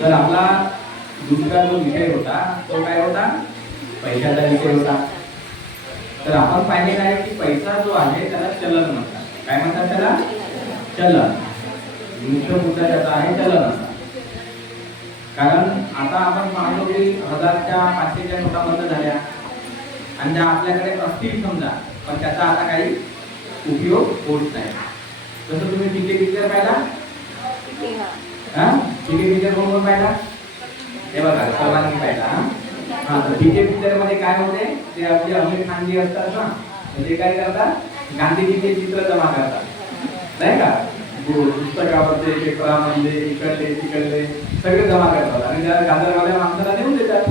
तर आपला दुसरा जो विषय होता तो काय होता? पैशाचा विषय होता. तर आपण पाहिलेलं आहे की पैसा जो आहे त्याला चलन म्हणतात. काय म्हणतात त्याला? चलन. मुख्य मुद्दा त्याचा आहे चलन. कारण आता आपण पाहतो की 1000च्या 500च्या नोटा बंद झाल्या आणि त्या आपल्याकडे असतील समजा, पण त्याचा आता काही उपयोग होत नाही. जसं तुम्ही पीके पिक्चर पाहिला? पीके पिक्चर कोण पाहिला? हे बघा सर्वांनी पाहिला. हा, तर पीके पिक्चर मध्ये काय होते? ते आपले आमिर खान जी असतात ना, ते काय करतात? गांधीजीचे चित्र जमा करतात नाही का? पुस्तकामध्ये पेपरामध्ये इकडले तिकडले सगळे जमा करतात आणि त्या गाजरवाल्या माणसाला देऊन देतात.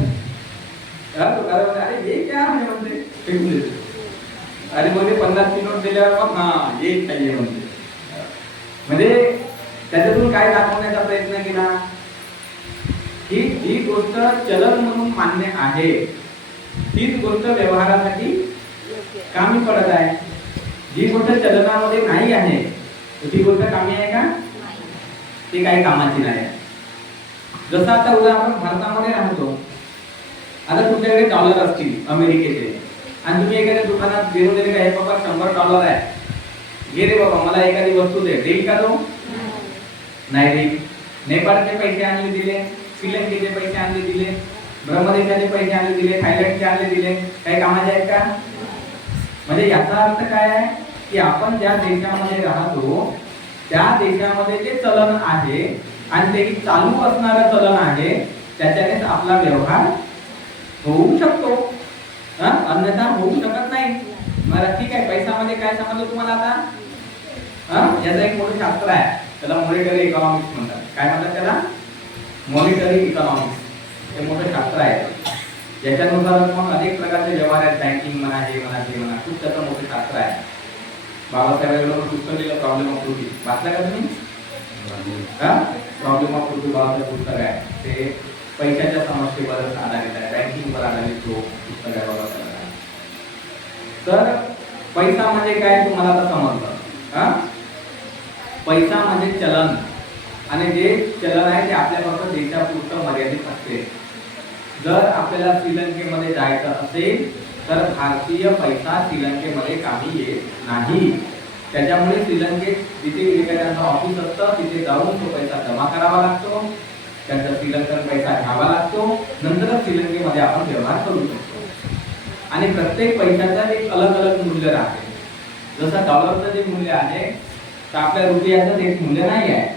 अरे हे काय आहे म्हणते, फेकून देते. आणि मग 50ची नोट दिल्यावर मग हा एक पाहिजे म्हणते. म्हणजे त्याच्यातून काय दाखवण्याचा प्रयत्न केला की जी गोष्ट चलन म्हणून मान्य आहे तीच गोष्ट व्यवहारासाठी कामी पडत आहे. जी गोष्ट चलनामध्ये नाही आहे ती गोष्ट कामी आहे का? ती काही कामाची नाही. जसं आता उदाहरण भारतामध्ये राहतो, आता तुमच्याकडे डॉलर असतील अमेरिकेचे आणि तुम्ही एखाद्या दुकानात गेलो तरी काय बाबा $100 आहे, घे रे बाबा मला एखादी वस्तू दे, देईल का तो? नाही देईल. नेपाळचे पैसे आणले दिले, श्रीलंकेचे पैसे आणले दिले, ब्रह्मदेशाचे पैसे आणले दिले, थायलंडचे आणले दिले, काही कामाचे आहेत का? म्हणजे याचा अर्थ काय आहे की आपण ज्या देशामध्ये राहतो त्या देशामध्ये जे चलन आहे आणि ते चालू असणारं चलन आहे त्याच्यानेच आपला व्यवहार होऊ शकतो, अन्यथा होऊ शकत नाही. मला ठीक आहे, पैशामध्ये काय समजलं तुम्हाला आता? याचं एक मोठं शास्त्र आहे, त्याला मॉनिटरी इकॉनॉमिक्स म्हणतात. काय म्हणतात त्याला? Monetary economics. हे मोठं शास्त्र आहे. याच्यानुसार मग अनेक प्रकारचे व्यवहार आहेत, बँकिंग म्हणा, हे म्हणा, ते म्हणा, खूप त्याचं मोठं शास्त्र आहे. बाबासाहेबांनी पुस्तक लिहिलं प्रॉब्लेम ऑफ रुपी, वाचलं का तुम्ही? प्रॉब्लेम ऑफ रुपी बाबासाहेब पुस्तक आहे. ते पैशाच्या समस्येवर आधारित आहे, बँकिंगवर आधारित तो पुस्तक आहे बाबासाहेब. तर पैसा म्हणजे काय तुम्हाला आता समजलं? पैसा म्हणजे चलन आणि जे चलन आहे ते आपल्या फक्त देशापुरतं मर्यादित असते. जर आपल्याला श्रीलंकेमध्ये जायचं असेल तर भारतीय पैसा श्रीलंकेमध्ये कामी येत नाही. त्याच्यामुळे श्रीलंकेत जिथे एखाद्याचं ऑफिस असतं तिथे जाऊन तो पैसा जमा करावा लागतो, त्यांचा श्रीलंकन पैसा घ्यावा लागतो, नंतरच श्रीलंकेमध्ये आपण व्यवहार करू शकतो. आणि प्रत्येक पैशाचं एक अलग अलग मूल्य राहते. जसं डॉलरचं जे मूल्य आहे तर आपल्या रुपयाचं एक मूल्य नाही आहे,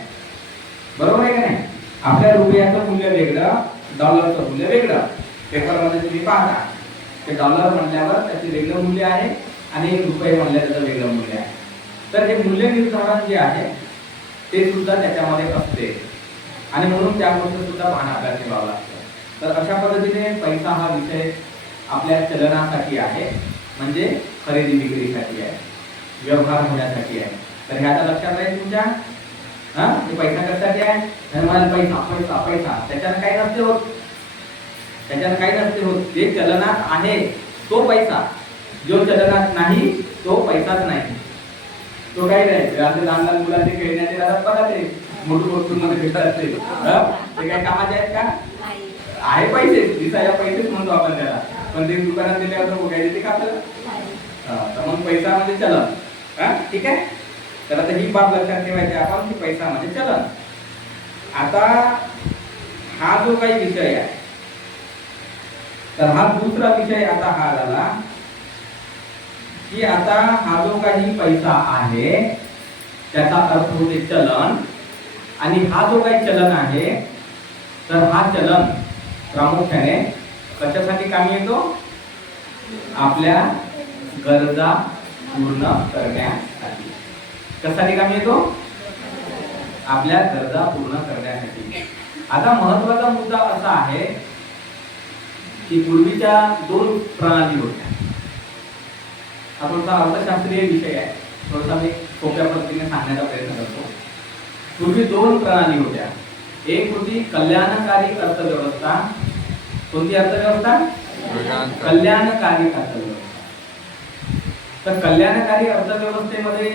बरोबर आहे का नाही? आपल्या रुपयाचं मूल्य वेगळं, डॉलरचं मूल्य वेगळं. पेपरमध्ये तुम्ही पाहता ते डॉलर म्हणल्यावर त्याचे वेगळं मूल्य आहे आणि रुपये म्हणल्यावर त्याचं वेगळं मूल्य आहे. तर हे मूल्य निर्धारण जे आहे ते सुद्धा त्याच्यामध्ये असते आणि म्हणून त्या गोष्टी सुद्धा भान आपल्याला ठेवावं लागतं. तर अशा पद्धतीने पैसा हा विषय आपल्या चलनासाठी आहे, म्हणजे खरेदी विक्रीसाठी आहे, व्यवहार होण्यासाठी आहे. तर हे आता लक्षात राहील तुमच्या. हे पैसा कशासाठी आहे? मला पैसा पैसा पैसा त्याच्यानं काही नसते होत, त्याच्यानं काही नसते होत. जे चलनात आहे तो पैसा, जो चलनात नाही तो पैसाच नाही. तो काही नाही. लहान लहान मुलांचे खेळण्याचे पदार्थ मोठू मध्ये भेटत असते, ते काही कामाचे आहेत का? आहे पैसे, दिसायला पैसेच म्हणतो आपण त्याला, पण ते दुकानात दिल्यावर बघायचे ते का आपल्याला? तर मग पैसा म्हणजे चलन. ठीक आहे. तर आता ही बाब लक्षात ठेवायची आपण की पैसा म्हणजे चलन. आता हा जो काही विषय आहे तर हा दुसरा विषय आता हा झाला की आता हा जो काही पैसा आहे त्याचा अर्थ होते चलन, आणि हा जो काही चलन आहे तर हा चलन प्रामुख्याने कशासाठी कामी येतो? आपल्या गरजा पूर्ण करण्यासाठी. कशासाठी कामी येतो? आपल्या गरजा पूर्ण करण्यासाठी. आता महत्वाचा मुद्दा असा आहे की पूर्वीच्या दोन प्रणाली होत्या. हा थोडासा अर्थशास्त्रीय विषय आहे, थोडासा मी सोप्या पद्धतीने सांगण्याचा प्रयत्न करतो. पूर्वी दोन प्रणाली होत्या. एक होती कल्याणकारी अर्थव्यवस्था. कोणती अर्थव्यवस्था? कल्याणकारी अर्थव्यवस्था. तर कल्याणकारी अर्थव्यवस्थेमध्ये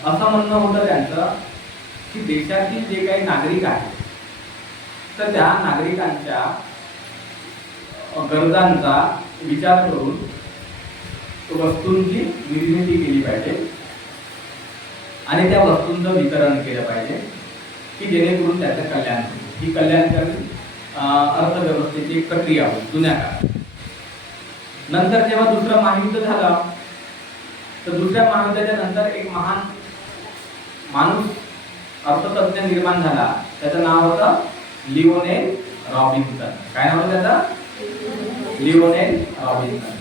असं म्हणणं होतं त्यांचं की देशातील जे काही नागरिक आहेत तर त्या नागरिकांच्या गरजांचा विचार करून वस्तूंची निर्मिती केली पाहिजे आणि त्या वस्तूंचं वितरण केलं पाहिजे की जेणेकरून त्याचं कल्याण होईल. ही कल्याणकारी अर्थव्यवस्थेची एक प्रक्रिया होती जुन्या काळात. नंतर जेव्हा दुसरं महायुद्ध झालं तर दुसऱ्या महायुद्धाच्या नंतर एक महान माणूस अर्थतज्ञ निर्माण झाला. त्याचं नाव होतं लिओनेल रॉबिन्सन. काय नाव होतं त्याचं? Lionel Robinson.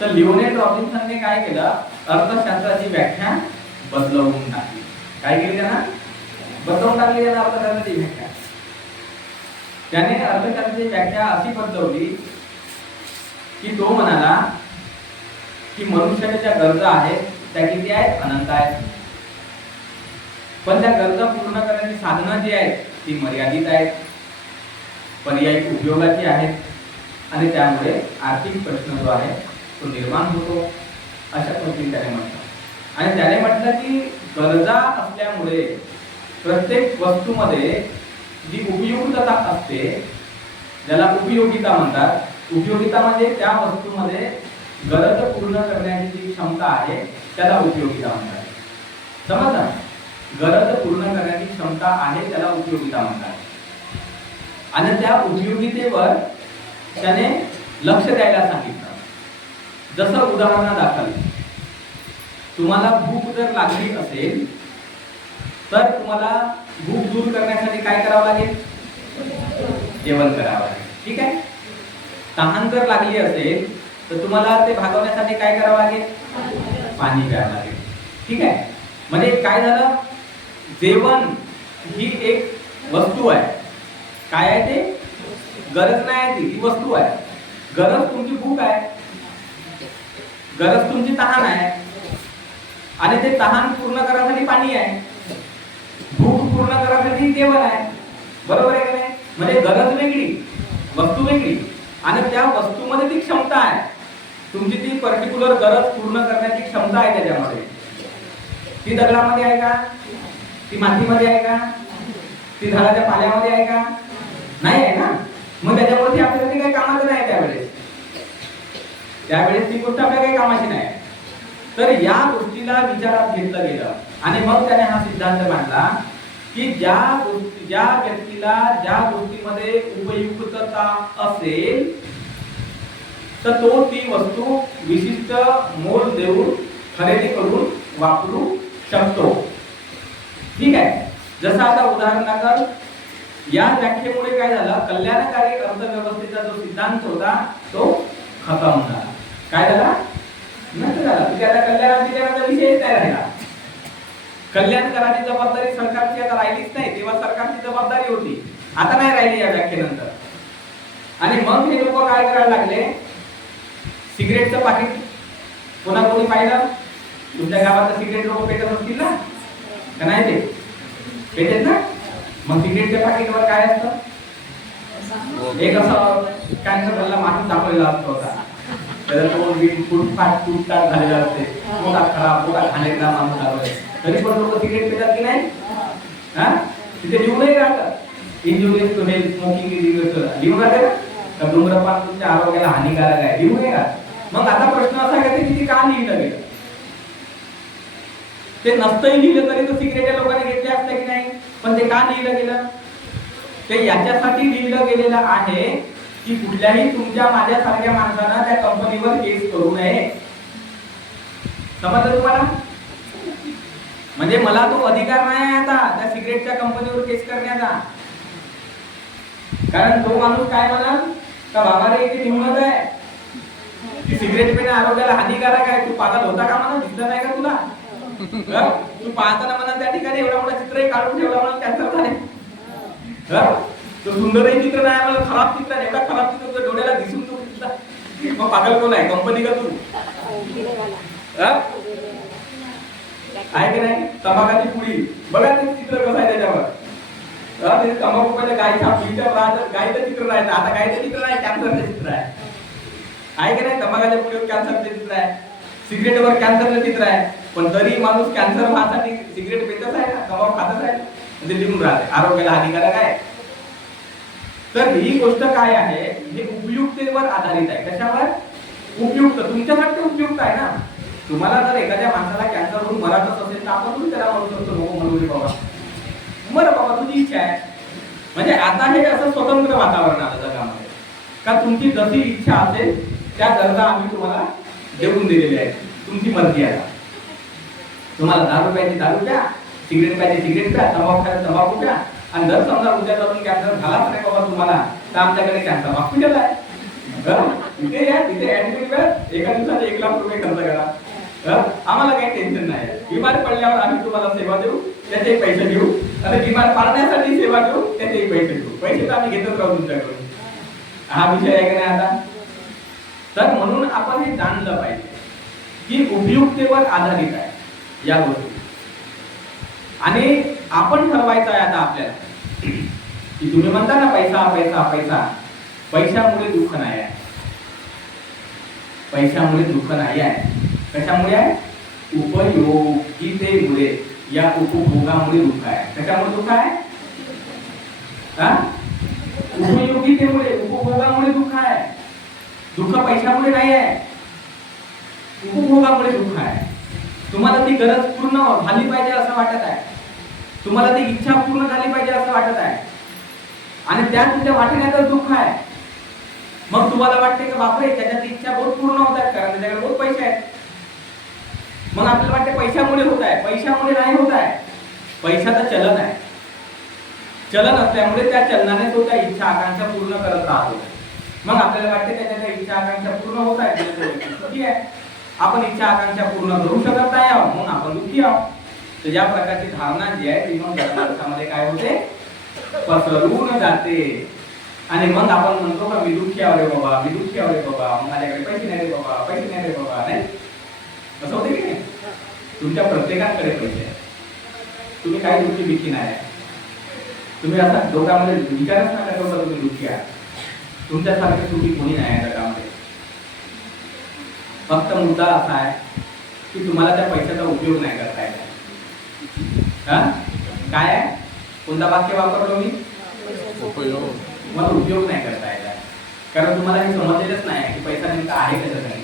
तर लिओनेल रॉबिन्सनने काय केलं? अर्थशास्त्राची व्याख्या बदलवून टाकली. काय केली त्यांना? बदलवून टाकली त्यानं अर्थशास्त्राची व्याख्या. त्याने अर्थशास्त्राची व्याख्या अशी बदलवली की तो म्हणाला की मनुष्याच्या ज्या गरजा आहेत त्या किती आहेत? अनंत आहेत. पण त्या गरजा पूर्ण करण्याची साधनं जी आहेत ती मर्यादित आहेत, पर्यायी उपयोगाची आहेत आणि त्यामुळे आर्थिक प्रश्न जो आहे तो निर्माण होतो, अशा पद्धतीने त्याने म्हटलं. आणि त्याने म्हटलं की गरजा असल्यामुळे प्रत्येक वस्तूमध्ये जी उपयुक्तता असते, ज्याला उपयोगिता म्हणतात, उपयोगिता म्हणजे त्या वस्तूमध्ये गरज पूर्ण करण्याची जी क्षमता आहे त्याला उपयोगिता म्हणतात. समजलं? गरज पूर्ण करण्याची क्षमता आहे त्याला उपयोगिता म्हणतात. आणि त्या उपयोगितेवर त्याने लक्ष द्यायला सांगितलं. जसं उदाहरणादाखल तुम्हाला भूक जर लागली असेल तर तुम्हाला भूक दूर करण्यासाठी काय करावं लागेल? जेवण करावं लागेल. ठीक आहे. तहान जर लागली असेल तर तुम्हाला ते भागवण्यासाठी काय करावं लागेल? पाणी प्यावं लागेल. ठीक आहे. म्हणजे काय झालं? जेवण ही एक वस्तू आहे. काय आहे ते? गरज नाही आहे, ती वस्तू आहे. गरज तुमची भूक आहे, गरज तुमची तहान आहे आणि ते तहान पूर्ण करण्यासाठी पाणी आहे, भूक पूर्ण करण्यासाठी जेवण आहे. बरोबर आहे का नाही? म्हणजे गरज वेगळी, वस्तू वेगळी आणि त्या वस्तूमध्ये ती क्षमता आहे. तुमची ती पर्टिक्युलर गरज पूर्ण करण्याची क्षमता आहे त्याच्यामध्ये. ती दगडामध्ये आहे का? ती मातीमध्ये आहे का? ती झाडाच्या पाल्यामध्ये आहे का? नाही आहे ना. मग त्याच्यामुळे ती आपल्याला काही कामाचं नाही. त्यावेळेस ती गोष्ट आपल्या काही कामाची नाही. तर या गोष्टीला विचारात घेतलं गेलं आणि मग त्याने हा सिद्धांत मांडला की ज्या व्यक्तीला ज्या गोष्टीमध्ये उपयुक्तता असेल तर तो ती वस्तू विशिष्ट मोल देऊन खरेदी करून वापरू शकतो. ठीक आहे. जसं आता उदाहरणार्थ या व्याख्येमुळे काय झालं? कल्याणकारी अर्थव्यवस्थेचा जो सिद्धांत होता तो खतम झाला. काय झाला? नष्ट झाला. म्हणजे आता कल्याणाचा विषयच नाही राहिला. कल्याण करायची जबाबदारी सरकारची आता राहिलीच नाही. तेव्हा सरकारची जबाबदारी होती, आता नाही राहिली या व्याख्येनंतर. आणि मग हे लोक काय करायला लागले? सिगरेटचं पाकिट कोणाकोणी पाहिलं? तुमच्या गावात सिगरेट लोक पेटत असतील ना? का नाही ते पेटत ना? मग सिगरेटच्या पाकिटवर काय असतं? एक असं कॅन्सर झालेला माणूस दाखवलेला असतो होता. त्याला तो फुटफाट झालेला असते, पोटात खराब, पोटात घाणेरडा माणूस दाखवले. तरी पण लोक सिगरेट पेटतात की नाही? हा, तिथे लिहूनही राहतात injurious to health smoking is injurious. लिहून राहते ना? तर धूम्रपान तुमच्या आरोग्याला हानिकारक आहे, लिहूनही राहत. मग आता प्रश्न असा आहे की ते का लिहिलं गेलं? ते नसतंही लिहिलं तरी तो सिगरेटच्या लोकांनी घेतले असते की नाही? पण ते का लिहिलं गेलं? ते याच्यासाठी लिहिलं गेलेलं आहे की कुठल्याही तुमच्या माझ्यासारख्या माणसांना त्या कंपनीवर केस करू नये. समजलं तुम्हाला? म्हणजे मला तो अधिकार नाही आता त्या सिगरेटच्या कंपनीवर केस करण्याचा. कारण तो माणूस काय म्हणाल? का बाबा रे इथे लिहूनच आहे की सिगरेट पिणे आरोग्याला हानिकारक आहे. तू पागल होता का? म्हणा दिसलं नाही का तुला? तू पाहताना म्हणा त्या ठिकाणी एवढा मोठा चित्रही काढून ठेवला म्हणून कॅन्सर झाले. तो सुंदरही चित्र नाही, मला खराब चित्र आहे. एवढा खराब चित्र तुझ्या डोळ्याला दिसून तो दिसला. मग पागल कोण आहे? कंपनी का तू? आहे की नाही? तंबाखाची पुडी बघा ते चित्र कसं आहे त्याच्यावर. तंबाखू पहिले गायचं चित्र राहायचं, आता गायचं चित्र नाही, कॅन्सरचं चित्र आहे की नाही? तंबाखाच्या पुढीवर कॅन्सरचं चित्र आहे, सिगरेटवर कॅन्सरचं चित्र आहे. पण तरी माणूस कॅन्सर व्हासाठी सिगरेट पितच आहे ना, तंबाखू खातच आहे. म्हणजे लिहून राहते आरोग्याला हानिकारक आहे. तर ही गोष्ट काय आहे, हे उपयुक्तेवर आधारित आहे. कशावर? उपयुक्त. तुमच्यासाठी उपयुक्त आहे ना. तुम्हाला जर एखाद्या माणसाला कॅन्सर होऊन मराठच असेल तर आपण तुम्ही त्याला म्हणू शकतो नको म्हणू रे बाबा, मर बाबा, तुझी इच्छा आहे. म्हणजे आता हे असं स्वतंत्र वातावरण आलं जगामध्ये का तुमची जशी इच्छा असेल त्या गरजा आम्ही तुम्हाला देऊन दिलेल्या आहेत. तुमची मर्जी आहे. तुम्हाला दारू प्यायची दारू प्या, सिगरेट प्यायची सिगरेट प्या, तंबाखू खायला तंबाखू प्या. आणि जर समजा उद्या जाऊन कॅन्सर झालाच नाही बाबा तुम्हाला, तर आमच्याकडे कॅन्सर हॉस्पिटल आहे. तिथे या, तिथे ऍडमिट करा, एका दिवसात 1 लाख रुपये खर्च करा. आम्हाला काही टेन्शन नाही. बिमार पडल्यावर आम्ही तुम्हाला सेवा देऊ, त्याचे पैसे घेऊ. आणि बिमार पाडण्यासाठी सेवा देऊ, त्याचे पैसे घेऊ. पैसे तर आम्ही घेतच राहू तुमच्याकडून. हा विषय आहे का नाही आता? तर म्हणून आपण हे जाणलं पाहिजे की उपयुक्तेवर आधारित आहे या गोष्टी. आणि आपण ठरवायचं आहे आता आपल्याला की तुम्ही म्हणता ना पैसा पैसा पैसा, पैशामुळे दुःख नाही आहे. पैशामुळे दुःख नाही आहे. कशामुळे आहे? उपयोगितेमुळे, या उपभोगामुळे दुःख आहे. कशामुळे दुःख आहे? उपयोगितेमुळे, उपभोगामुळे दुःख आहे. दुःख पैशामुळे नाही आहे, उपभोगामुळे दुःख आहे. तुम्हाला ती गरज पूर्ण झाली पाहिजे असं वाटत आहे, तुम्हाला ती इच्छा पूर्ण झाली पाहिजे असं वाटत आहे, आणि त्या तुमच्या वाटेण्यातच दुःख आहे. मग तुम्हाला वाटते की बापरे त्याच्यात इच्छा बहुत पूर्ण होत आहेत कारण त्याच्याकडे बहुत पैसे आहेत. मग आपल्याला वाटते पैशामुळे होत आहे. पैशामुळे नाही होत आहे. पैशाचं चलन आहे. चलन असल्यामुळे त्या चलनाने तो त्या इच्छा आकांक्षा पूर्ण करत राहतो. मग आपल्याला वाटते त्याच्या इच्छा आकांक्षा पूर्ण होत आहे, आपण इच्छा आकांक्षा पूर्ण करू शकत नाही आहोत म्हणून आपण दुःखी आहोत. तर या प्रकारची धारणा जी आहे ती मग माणसामध्ये काय होते, पसरून जाते. आणि मग आपण म्हणतो का मी दुःखी आहे रे बाबा, मी दुःखी आहे रे बाबा, मग माझ्याकडे पैसे नाही रे बाबा, पैसे नाही रे बाबा. नाही असं होते की नाही? तुमच्या प्रत्येकाकडे पैसे आहे, तुम्ही काही दुःखी बिखी नाही. तुम्ही आता डोक्यामध्ये विचारच नका करू तुम्ही दुःखी आहे. तुमच्यासारखे सुखी कोणी नाही आहे जगामध्ये. फक्त मुद्दा असा आहे की तुम्हाला त्या पैशाचा उपयोग नाही करता येत. काय आहे? कोणता वाक्य वापरलो मी? मला उपयोग नाही करता येत, कारण तुम्हाला हे समजलेलंच नाही की पैसा नेमका आहे कशासाठी.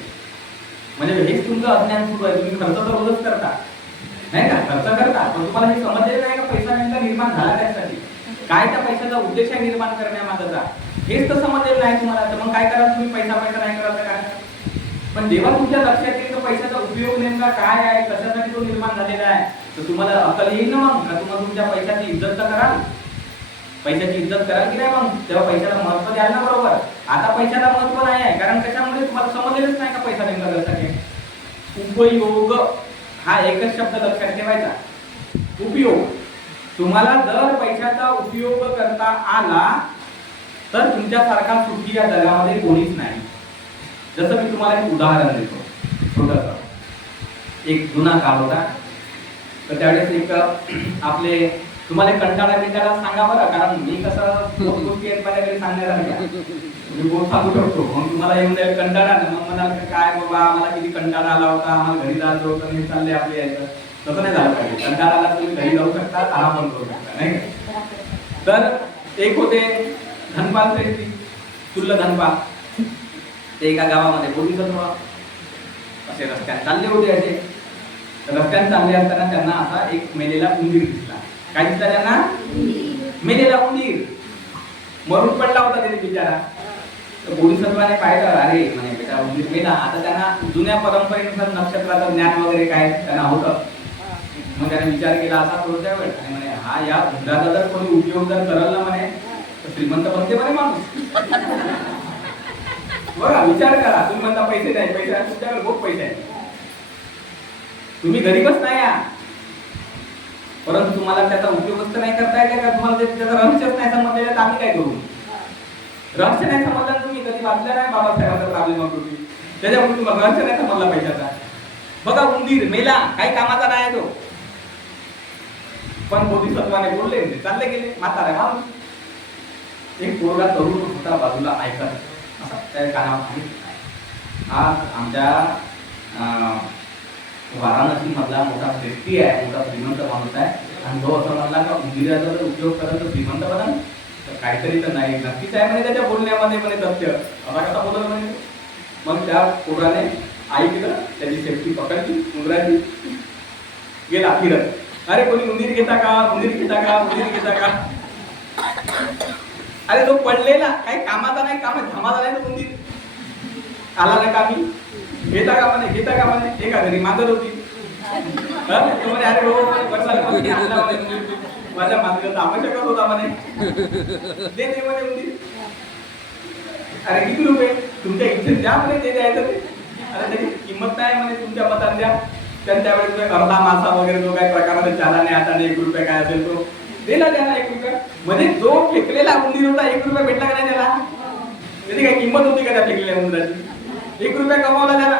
म्हणजे हेच तुमचं अज्ञान सुरू आहे. तुम्ही खर्च तर रोजच करता नाही का, खर्च करता, पण तुम्हाला हे समजलेलं नाही का पैसा नेमका निर्माण झाला त्यासाठी, काय त्या पैशाचा उद्देश आहे निर्माण करण्यामागचा, हेच तर समजलेलं नाही तुम्हाला. तर मग काय करा तुम्ही, पैसा पैसा नाही करायचा काय. पण जेव्हा तुमच्या लक्षात येईल तर पैशाचा उपयोग नेमका काय आहे, कशासाठी तो निर्माण झालेला आहे, तर तुम्हाला अकल येईल ना मग का तुम्हाला तुमच्या पैशाची इज्जत तर कराल. पैशाची इज्जत कराल की नाही? मग तेव्हा पैशाला महत्व द्याल ना. बरोबर. आता पैशाला महत्व नाही आहे, कारण कशामुळे तुम्हाला समजलेलंच नाही का पैसा नेमका कशासाठी. उपयोग हा एकच शब्द लक्षात ठेवायचा, उपयोग. तुम्हाला जर पैशाचा उपयोग करता आला तर तुमच्यासारखा सुखी या जगामध्ये कोणीच नाही. जसं मी तुम्हाला एक उदाहरण देतो छोटंसं. एक जुना काळ होता, तर त्यावेळेस एक आपले, तुम्हाला कंटाळा बिंटाळा सांगा बरं, कारण मी कसं गोष्टी आहेत माझ्याकडे सांगण्यासारख्या, मी बोल सांगू शकतो. मग तुम्हाला येऊन जाईल कंटाळा, मग म्हणाल काय बाबा मला किती कंटाळा आला होता, आम्हाला घरी जायचं होतं, हे चालले आपले यायचं. तसं नाही झालं पाहिजे. कंटाळा आला तुम्ही घरी जाऊ शकता, आराम पण करू शकता, नाही का. तर एक होते धनपाल श्रेष्ठी, तुल्य धनपाल. ते एका गावामध्ये बोधिसत्व असे रस्त्यात चालले होते. असे रस्त्यात चालले असताना त्यांना असा एक मेलेला उंदीर दिसला. काय दिसला त्यांना? मेलेला उंदीर. मरून पडला होता त्याने बिचारा. तर बोधिसत्वाने पाहिलं, अरे म्हणे बेटा उंदीर मेला. आता त्यांना जुन्या परंपरेनुसार नक्षत्राचं ज्ञान वगैरे काय त्यांना होतं. मग त्याने विचार केला असा थोड्या वेळ, आणि म्हणे हा या उंदराचा जर कोणी उपयोग जर करल ना म्हणे तर श्रीमंत बनते म्हणे माणूस. बघा विचार करा. तुम्ही म्हणता पैसे नाही, पैसे आहे तुमच्याकडे, खूप पैसे आहे, तुम्ही गरीबच नाही या, परंतु तुम्हाला त्याचा उपयोगच तर नाही करता येते का. तुम्हाला त्याचं रहस्यच नाही समजलेलं तर आम्ही काय करू. रहस्य नाही समजलं तुम्ही, कधी वाचलं नाही बाबासाहेबांचा प्रॉब्लेम होती, त्याच्यामुळे तुम्हाला रहस्य नाही समजला पैशाचा. बघा उंदीर मेला, काही कामाचा नाही तो, पण बोधिसत्वाने बोलले, चालले गेले. म्हातारा माणूस. एक पोरगा तरुण होता बाजूला ऐकत, त्या कानावर आज आमच्या वाराणसी मधला मोठा व्यक्ती आहे, मोठा श्रीमंत माणूस आहे, आणि तो असं म्हणला का उंदीराचा जर उपयोग कराल तर श्रीमंत बनाल. तर काहीतरी तर नाही, नक्कीच आहे म्हणे त्याच्या बोलण्यामध्ये म्हणे तथ्य. आता कसा बोलत म्हणे. मग त्या पोराने ऐकलं, त्याची सेफ्टी पकडली उंदराची, गेला फिरत. अरे कोणी उंदीर घेता का, उंदीर घेता का, उंदीर घेता का. अरे तो पडलेला काही कामाचा नाही, धामाचा नाही तो उंदीर. आला ना का मी घेता का म्हणे, घेता का म्हणे. एका घरी मागत होती. अरे हो माझ्या मागण्याचा आवश्यकच होता म्हणे. दे दे म्हणे उंदीर. अरे किती रुपये तुमच्या इच्छेत द्या म्हणे, ते द्यायचं ते. अरे त्याची किंमत नाही म्हणे, तुमच्या मतात द्या. त्यावेळेस अर्धा मासा वगैरे जो काही प्रकाराने चालाने हाताने 1 रुपया काय असेल तो दिला त्याला 1 रुपया. म्हणजे जो फेकलेला उंदीर होता 1 रुपया भेटला का नाही त्याला. त्याची काही किंमत होती का त्या फेकलेल्या उंदराची. 1 रुपया कमावला त्याला.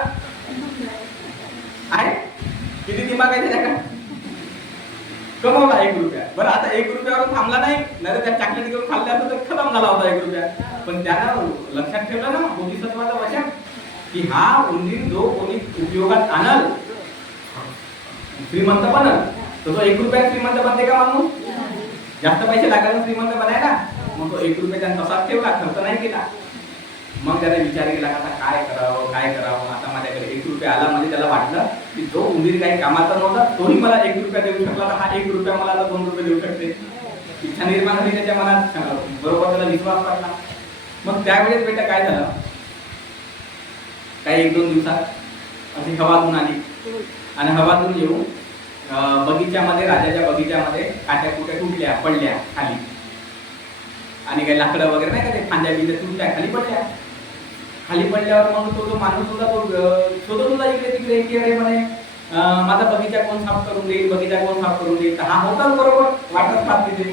आहे किती दिमाग आहे त्याच्या, कमवला 1 रुपया. बरं आता 1 रुपयावर थांबला नाही, नाही त्या चॉकलेट घेऊन खाल्ले असतं तर खतम झाला होता 1 रुपया. पण त्यानं लक्षात ठेवलं ना बोधिसत्वाचं वचन, की हा उंदीर जो कोणी उपयोगात आणल, श्रीमंत बनल, तर तो 1 रुपयात श्रीमंत बनते का माणूस. जास्त पैसे लागायला श्रीमंत बनायला. मग तो 1 रुपया त्याने तसाच ठेवला, खर्च नाही केला. मग त्याने विचार केला आता काय करावं काय करावं. आता माझ्याकडे 1 रुपया आला. म्हणजे त्याला वाटलं की जो उंदीर काही कामाचा नव्हता तोही मला 1 रुपया देऊ शकला, तर हा 1 रुपया मला आता 2 रुपये देऊ शकते. इच्छा निर्माण झाली त्याच्या मनात. बरोबर त्याला विश्वास वाटला. मग त्यावेळेस बेटा काय झालं, काही 1-2 दिवसात अशी हवातून आली. आणि हवातून येऊन बगीच्यामध्ये, राजाच्या बगीच्यामध्ये काट्या कुट्या तुटल्या पडल्या खाली. आणि काही लाकडं वगैरे नाही का ते फांद्या बिंद्या तुटल्या खाली पडल्या. खाली पडल्यावर मग तो जो माणूस होता तो शोधत होता इकडे तिकडे, की अरे म्हणे माझा बगीचा कोण साफ करून देईल, बगीचा कोण साफ करून देईल. हा होताच बरोबर वाटत साफ तिथे.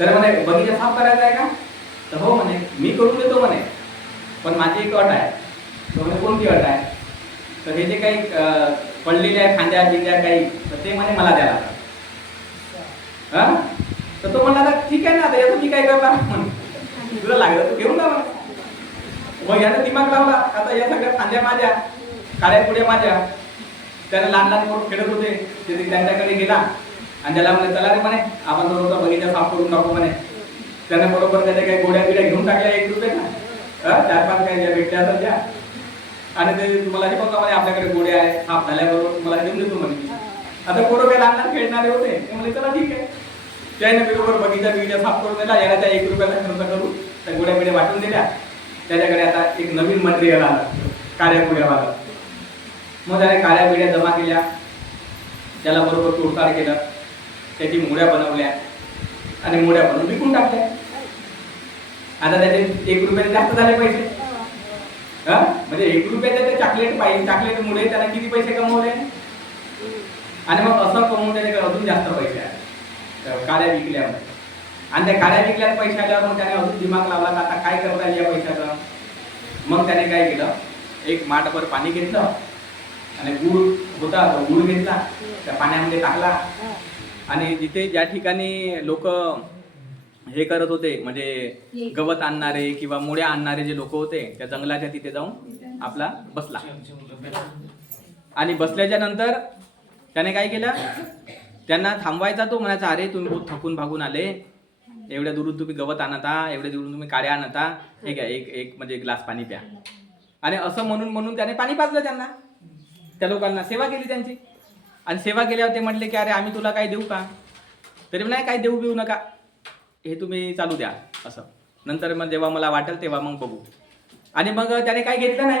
तर म्हणे बगीचा साफ करायचा आहे का, तर हो म्हणे मी करून देतो म्हणे, पण माझी एक अट आहे. तर म्हणे कोणती अट आहे, तर हे जे काही पडलेले आहे फांद्या बिंद्या काही, तर ते म्हणे मला द्यायला. हा तर तो म्हणला ठीक आहे ना, आता याचं मी काय करणार, तुला लागलं तू घेऊन जा. मग यानं दिमाग लावला, आता या सगळ्या फांद्या माझ्या, काळ्या पुढे माझ्या. त्याने लहान लहान करून खेळत होते, ते त्यांच्याकडे गेला आणि त्याला म्हणे चला रे म्हणे आपण थोडंसं बगीचा साफ करून टाकू म्हणे. त्याने बरोबर त्याच्या काही गोड्या बिड्या घेऊन टाकल्या 1 रुपयाचा, 4-5 काय ज्या भेटल्या तर द्या. आणि ते तुम्हाला हे बघा म्हणे आपल्याकडे गोड्या आहे, साफ झाल्याबरोबर तुम्हाला घेऊन देतो म्हणे. आता पोरं काही लहान लहान खेळणारे होते, ते म्हणे चला ठीक आहे. त्याने बरोबर बगीचा साफ करून दिला. याला त्या 1 रुपयाचा खर्च करून त्या गोड्या बिड्या वाटून दिल्या. त्याच्याकडे आता एक नवीन मटेरियल आलं, काळ्या गुड्यावाला. मग त्याने काळ्या बिड्या जमा केल्या, त्याला बरोबर तोडताड केलं, त्याची मुड्या बनवल्या आणि मुड्या बनवून विकून टाकल्या. आता त्याचे 1 रुपयाने जास्त झाले पैसे. म्हणजे 1 रुपयाचे ते चॉकलेट पाहिजे, चॉकलेट मुळे त्याला किती पैसे कमवले. आणि मग असं कमवून त्याच्याकडे अजून जास्त पैसे आले काळ्या विकल्यावर. आणि त्या काळ्या विकल्यात पैसे आल्यावर मग त्याने अजून दिमाग लावला का आता काय करता येईल या पैशाचं. मग त्याने काय केलं, एक माठभर पाणी घेतलं आणि गुळ होता तो गुळ घेतला, त्या पाण्यामध्ये टाकला. आणि जिथे ज्या ठिकाणी लोक हे करत होते, म्हणजे गवत आणणारे किंवा मुळ्या आणणारे जे लोक होते, त्या जंगलाच्या तिथे जाऊन आपला बसला. आणि बसल्याच्या नंतर त्याने काय केलं, त्यांना थांबवायचा. तो म्हणायचा अरे तुम्ही बहुत थकून भागून आले, एवढ्या दुरून तुम्ही गवत आणता, एवढ्या दुरून तुम्ही काड्या आणता, हे घ्या एक म्हणजे ग्लास पाणी प्या. आणि असं म्हणून त्याने पाणी पाजलं त्यांना, त्या लोकांना सेवा केली त्यांची. आणि सेवा केल्यावर ते म्हटले की अरे आम्ही तुला काय देऊ का, तरी नाही काय देऊ बिऊ नका, हे तुम्ही चालू द्या असं, नंतर मग जेव्हा मला वाटेल तेव्हा मग बघू. आणि मग त्याने काय घेतलं नाही.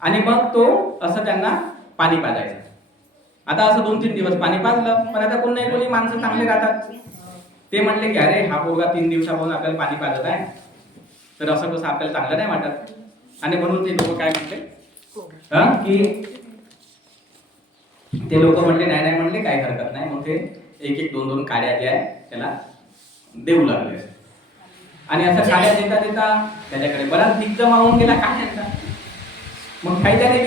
आणि मग तो असं त्यांना पाणी पाजायचं. आता असं 2-3 दिवस पाणी पाजलं, पण आता कोण नाही कोणी माणसं चांगले राहतात. ते म्हटले की अरे हा पोरगा 3 दिवसापासून आपल्याला पाणी पाजत आहे, तर असं कसं आपल्याला चांगलं नाही वाटत. आणि म्हणून ते लोक काय म्हटले की ते लोक म्हटले नाही म्हटले काही हरकत नाही. मग ते 1-1, 2-2 काड्या ज्या आहे त्याला देऊ लागले. आणि असं काड्या देता त्याच्याकडे बराच दिग्ग जमा होऊन गेला काड्यांचा. मग काही त्याने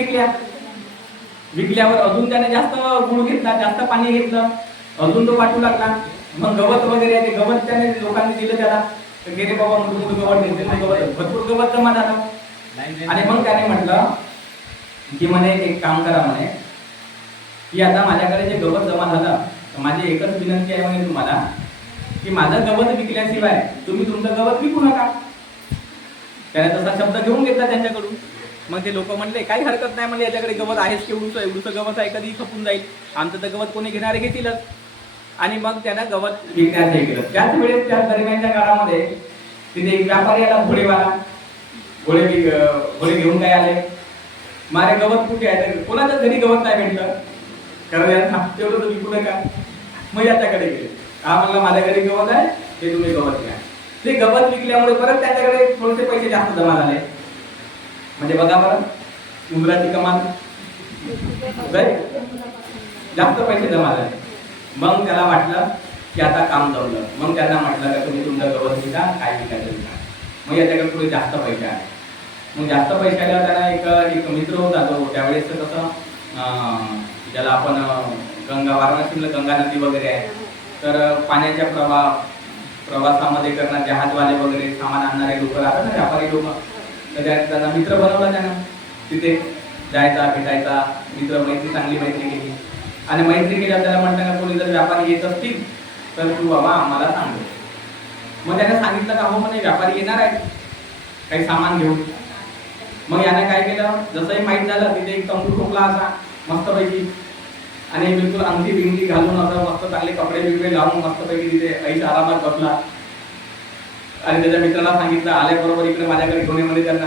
विकल्यावर अजून त्याने जास्त गुळ घेतला, जास्त पाणी घेतलं, अजून तो वाटू लागला. मग गवत वगैरे आहे, ते गवत त्याने लोकांनी दिलं त्याला. तर गेले बाबा मोठं गवत घेतलं, गवत भरपूर गवत जमा झालं. आणि मग त्याने म्हटलं की म्हणे एक काम करा म्हणे, की आता माझ्याकडे जे गवत जमा झालं, तर माझी एकच विनंती आहे म्हणे तुम्हाला, की की माझं गवत विकल्याशिवाय तुम्ही तुमचं गवत विकू नका. त्याने तसा शब्द घेऊन घेतला त्यांच्याकडून. मग ते लोक म्हणले काही हरकत नाही, म्हणजे याच्याकडे गवत आहेच, एवढूचं गवत आहे, कधी खपून जाईल, आमचं तर गवत कोणी घेणारे घेतीलच. आणि मग त्यानं गवत विकण्यास हे केलं. त्याच वेळेस त्या दरम्यानच्या काळामध्ये तिथे एक व्यापारी आला, घोडेवाला. घोडे घेऊन काय आले, मारे गवत कुठे आहे, कोणाच्याच घरी गवत नाही भेटलं, कारण यांना तेवढं तर विकू नका. मग याच्याकडे गेले, हा म्हणला माझ्या घरी गवत आहे, ते तुम्ही गवत घ्या. ते गवत विकल्यामुळे परत त्याच्याकडे थोडेसे पैसे जास्त जमा झाले. म्हणजे बघा बरं, उंदराची कमाल, जास्त पैसे जमा झाले. मग त्याला वाटलं की आता काम जमलं. मग त्यांना म्हटलं का तुम्ही तुमचं गवत विका, काय विकायचं विका. मग याच्याकडे थोडे जास्त पैसे आले. मग जास्त पैसे आल्यावर त्यांना एक मित्र होता, तो त्यावेळेस कसं ज्याला आपण गंगा, वाराणसीला गंगा नदी वगैरे आहे, तर पाण्याच्या प्रवासामध्ये करणार जहाजवाले वगैरे, सामान आणणारे लोक राहतात ना, व्यापारी लोक, तर त्यांना मित्र बनवला त्यानं. तिथे जायचा, भेटायचा, मैत्री, चांगली मैत्री केली. आणि मैत्री केल्यावर त्याला म्हटलं का कोणी जर व्यापारी येत असतील तर तू बाबा आम्हाला सांग. मग त्याने सांगितलं का हो म्हणे व्यापारी येणार आहे काही सामान घेऊन. मग याने काय केलं, जसंही माहीत झालं तिथे एक तंबू ठोकला असा मस्तपैकी, आणि बिलकुल अंगठी बिंगठी घालून असं मस्त चांगले कपडे बिगडे लावून मस्तपैकी तिथे ऐश आरामात बसला. आणि त्याच्या मित्राला सांगितलं आल्याबरोबर इकडे माझ्याकडे घेऊन म्हणे त्यांना,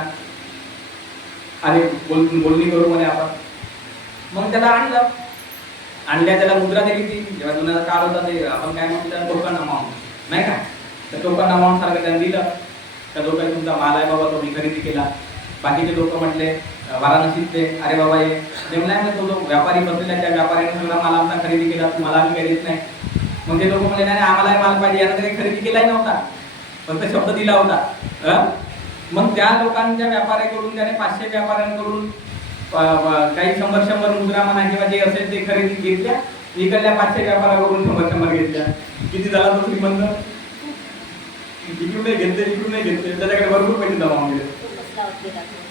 आणि बोलणी करू म्हणे आपण. मग त्याला आणल्या त्याला मुद्रा दिली ती, जेव्हा जुन्याचा काळ होता ते आपण काय म्हणतो टोकन अमाऊंट नाही का, तर टोकन अमाऊंट सारखं त्यांनी दिलं. त्या लोकांनी तुमचा माल आहे बाबा तो मी खरेदी केला. बाकीचे लोक म्हटले वाराणसीतले, अरे बाबा हे नाही म्हणजे तो जो व्यापारी बसलेला त्या व्यापाऱ्याने सगळा माल आमचा खरेदी केला, मला आम्ही काही देत नाही. मग ते लोक म्हणले नाही आम्हाला माल पाहिजे, यानं काही खरेदी केलाही नव्हता, फक्त शब्द दिला होता. मग त्या लोकांच्या व्यापाऱ्याकडून त्याने 500 व्यापाऱ्यांकडून काही 100 मुद्रा म्हणा किंवा जे असेल ते खरेदी घेतल्या. इकडल्या 500 व्यापाऱ्याकडून 100 घेतल्या. किती झाला तो श्रीमंत, इकडून नाही घेतले, त्याच्याकडे भरपूर पैसे जमा होऊन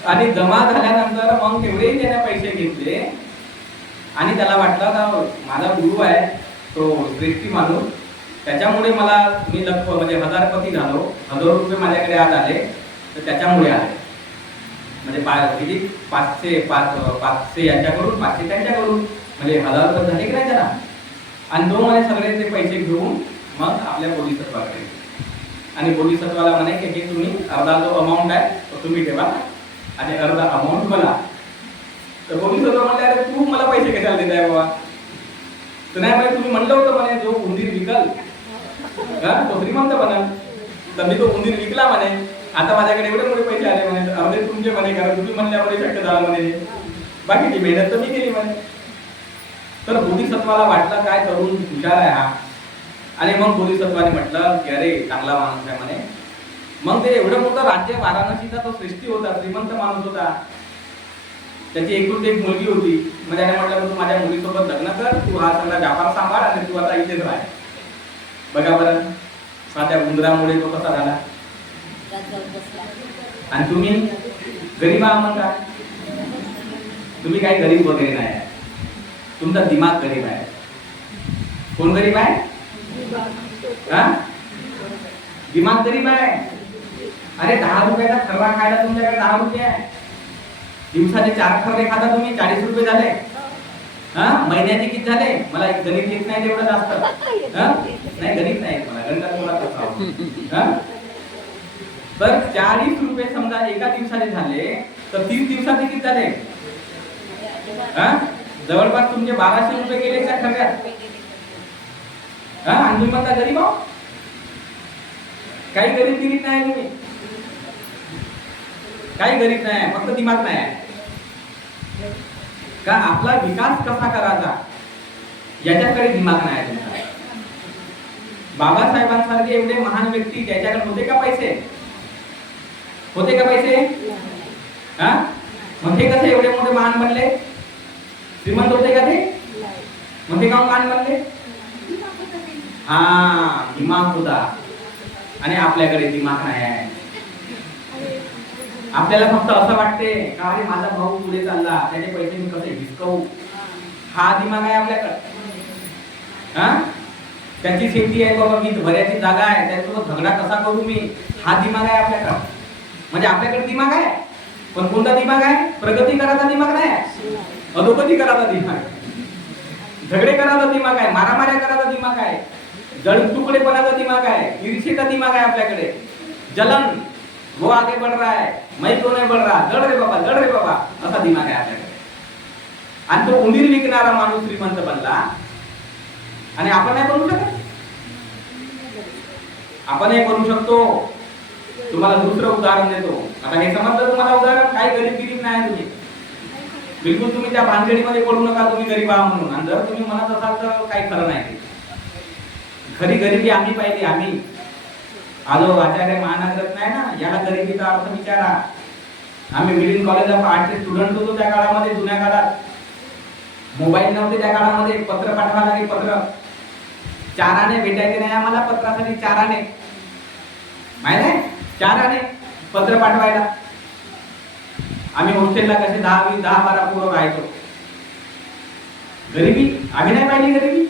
आणि जमा झाल्यानंतर मग तेवढेही त्याने पैसे घेतले. आणि त्याला वाटलं का माझा गुरु आहे तो श्रेष्ठी माणूस, त्याच्यामुळे मला मी म्हणजे हजारपती झालो, 1000 रुपये माझ्याकडे आज आले, तर त्याच्यामुळे आले. म्हणजे किती 500 यांच्याकडून 500 त्यांच्याकडून, म्हणजे 1000 रुपये झाले की नाही त्याला. आणि तो म्हणे सगळे ते पैसे घेऊन मग आपल्या बोधिसत्वाकडे, आणि बोधिसत्वाला म्हणे की हे तुम्ही अर्धा जो अमाऊंट आहे तो तुम्ही ठेवा आणि अर्धा अमाऊंट मला. तर बोधिसत्व म्हणले अरे तू मला पैसे कशाला देत आहे बाबा. तर नाही म्हणे तुम्ही म्हणलं होतं म्हणे जो उंदीर विकल तो श्रीमंत बनल, तर मी तो उंदीर विकला म्हणे, आता माझ्याकडे एवढे मोठे पैसे आले म्हणे, अर्धे तुमचे म्हणे, कारण तुम्ही म्हणल्यामुळे शक्य झालं म्हणे, बाकीची मेहनत तर मी केली म्हणे. तर बोधिसत्वाला वाटलं काय तरुण हुशार आहे हा. आणि मग बोधिसत्वाने म्हटलं की अरे चांगला माणूस आहे म्हणे. मग ते एवढं मोठं राज्य वाराणसीचा तो श्रेष्ठी होता, श्रीमंत माणूस होता, त्याची एकूण एक मुलगी होती. मग त्याने म्हटलं तू माझ्या मुलीसोबत लग्न कर, तू हा सगळा व्यापार सांभाळ आणि तू आता इथेच राह. बघा बरं, साध्या उंदरामुळे तो कसा झाला. आणि तुम्ही गरीब आहात म्हणता, तुम्ही काही गरीब वगैरे नाही आहे, तुमचा दिमाग गरीब आहे. कोण गरीब आहे, दिमाग गरीब आहे. अरे 10 रुपयाचा खर्रा खायला तुमच्याकडे 10 रुपये आहे, दिवसाचे 4 खर्रे खाता तुम्ही, 40 रुपये झाले. महिन्याचे किती झाले, मला गणित येत नाही तेवढं जास्त, नाही गणित नाही मला, गणितात थोडा तर 40 रुपये समजा एका दिवसाचे झाले, तर 30 दिवसाचे किती झाले, जवळपास तुमचे 1200 रुपये गेले त्या खर्यात. आणि तुम्ही म्हणता गरीब आहो, काही गरीब गिरीब नाही तुम्ही, काही गरीब नाही, फक्त दिमाग नाही आहे. का आपला विकास कसा करायचा याच्याकडे दिमाग नाही तुमचा. बाबासाहेबांसारखे एवढे महान व्यक्ती त्याच्याकडे होते का पैसे, होते का पैसे, मग ते कसे एवढे मोठे महान बनले, श्रीमंत होते का ते, मग ते का महान बनले, दिमाग होता. आणि आपल्याकडे दिमाग नाही आहे. आपल्याला फक्त असं वाटते का अरे माझा भाऊ पुढे चालला, त्याचे पैसे मी कसे हिसकवू, हा दिमाग आहे आपल्याकडे. त्याची शेती आहे बाबा, मी भऱ्याची जागा आहे, त्याच्यासोबत झगडा कसा करू मी, हा दिमाग आहे आपल्याकडे. म्हणजे आपल्याकडे दिमाग आहे, पण कोणता दिमाग आहे? प्रगती करायचा दिमाग नाही, अधोगती करायचा दिमाग आहे, झगडे करायचा दिमाग आहे, मारामाऱ्या करायचा दिमाग आहे, जळ तुकडेपणाचा दिमाग आहे, ईर्ष्येचा दिमाग आहे आपल्याकडे. जलन, वो आगे बढ़ रहा है, मैं क्यों नहीं बढ़ रहा, जड रे बाबा, जड रे बाबा, असा दिमाग आहे आपल्याकडे. आणि तो उंदीर विकणारा माणूस श्रीमंत बनला आणि आपण नाही बनू शकत? आपण हे करू शकतो. तुम्हाला दुसरं उदाहरण देतो. आता हे समजलं तुम्हाला उदाहरण? काय गरीब नाही तुम्ही, बिलकुल तुम्ही त्या भानगडीमध्ये पडू नका तुम्ही गरीब आहात म्हणून. आणि जर तुम्ही म्हणत असाल तर काही खरं नाही. खरी गरिबी आम्ही पाहिली. आम्ही आलो आचार्य महानगरात नाही ना, याला गरिबीचा अर्थ विचारा. आम्ही मिडिल कॉलेज ऑफ आर्टचे स्टुडंट होतो त्या काळामध्ये, जुन्या काळात. मोबाईल नव्हते त्या काळामध्ये, पत्र पाठवा लागेल, पत्र 4 आणे भेटायचे नाही आम्हाला पत्रासाठी. 4 आणे माहिती आहे, 4 आणे पत्र पाठवायला. आम्ही हॉस्टेलला कसे 10-12 पोरं राहायचो. गरिबी आम्ही नाही पाहिली गरिबी.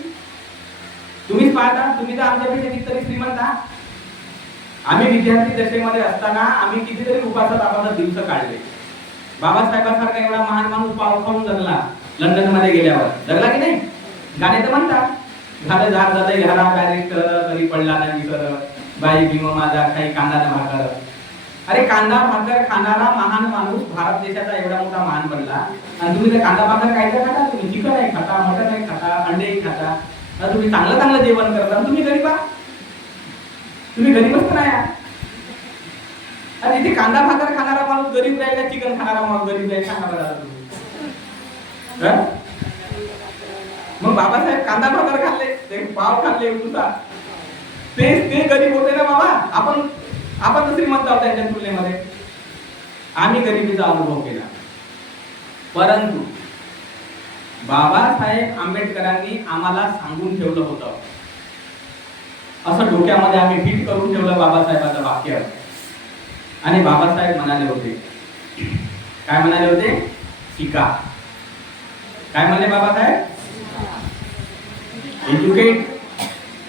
तुम्हीच पाहता, तुम्ही तर आमच्यापेक्षा कितीतरी श्रीमंत आहात. आम्ही विद्यार्थी दशेमध्ये असताना आम्ही कितीतरी उपासात दिवस काढले. बाबासाहेबांसारखा एवढा महान माणूस पाव खाऊन जगला. लंडन मध्ये गेल्यावर जगला की नाही? गाणे तर म्हणतात, झालं झाड झालं घरा बॅरिस्टर तरी पडला नाही विसर, बाई भीम माझा काही कांदा भाकर. अरे कांदा भाकर खाणारा महान माणूस भारत देशाचा एवढा मोठा महान बनला आणि तुम्ही ते कांदा भाकर काय खाता? तुम्ही चिकन नाही खाता, मटन नाही खाता, अंडे खाता. तुम्ही चांगलं जेवण करता, तुम्ही गरीब आहात. तुम्ही गरीबच नाही आहात. आणि इथे कांदा भाकर खाणारा माणूस गरीब राहील का चिकन खाणारा माणूस गरीब राहील? सांगा बरं तुम्ही. मग बाबासाहेब कांदा भाकर खाल्ले, ते पाव खाल्ले उसा, ते गरीब होते ना बाबा. आपण तर श्रीमंत आहोत त्यांच्या तुलनेमध्ये. आम्ही गरिबीचा अनुभव केला. परंतु बाबासाहेब आंबेडकरांनी आम्हाला सांगून ठेवलं होतं, असं डोक्यामध्ये आम्ही फिट करून ठेवलं बाबासाहेबांचं वाक्य. आणि बाबासाहेब म्हणाले होते, काय म्हणाले होते? शिका. काय म्हणले बाबासाहेब? एज्युकेट.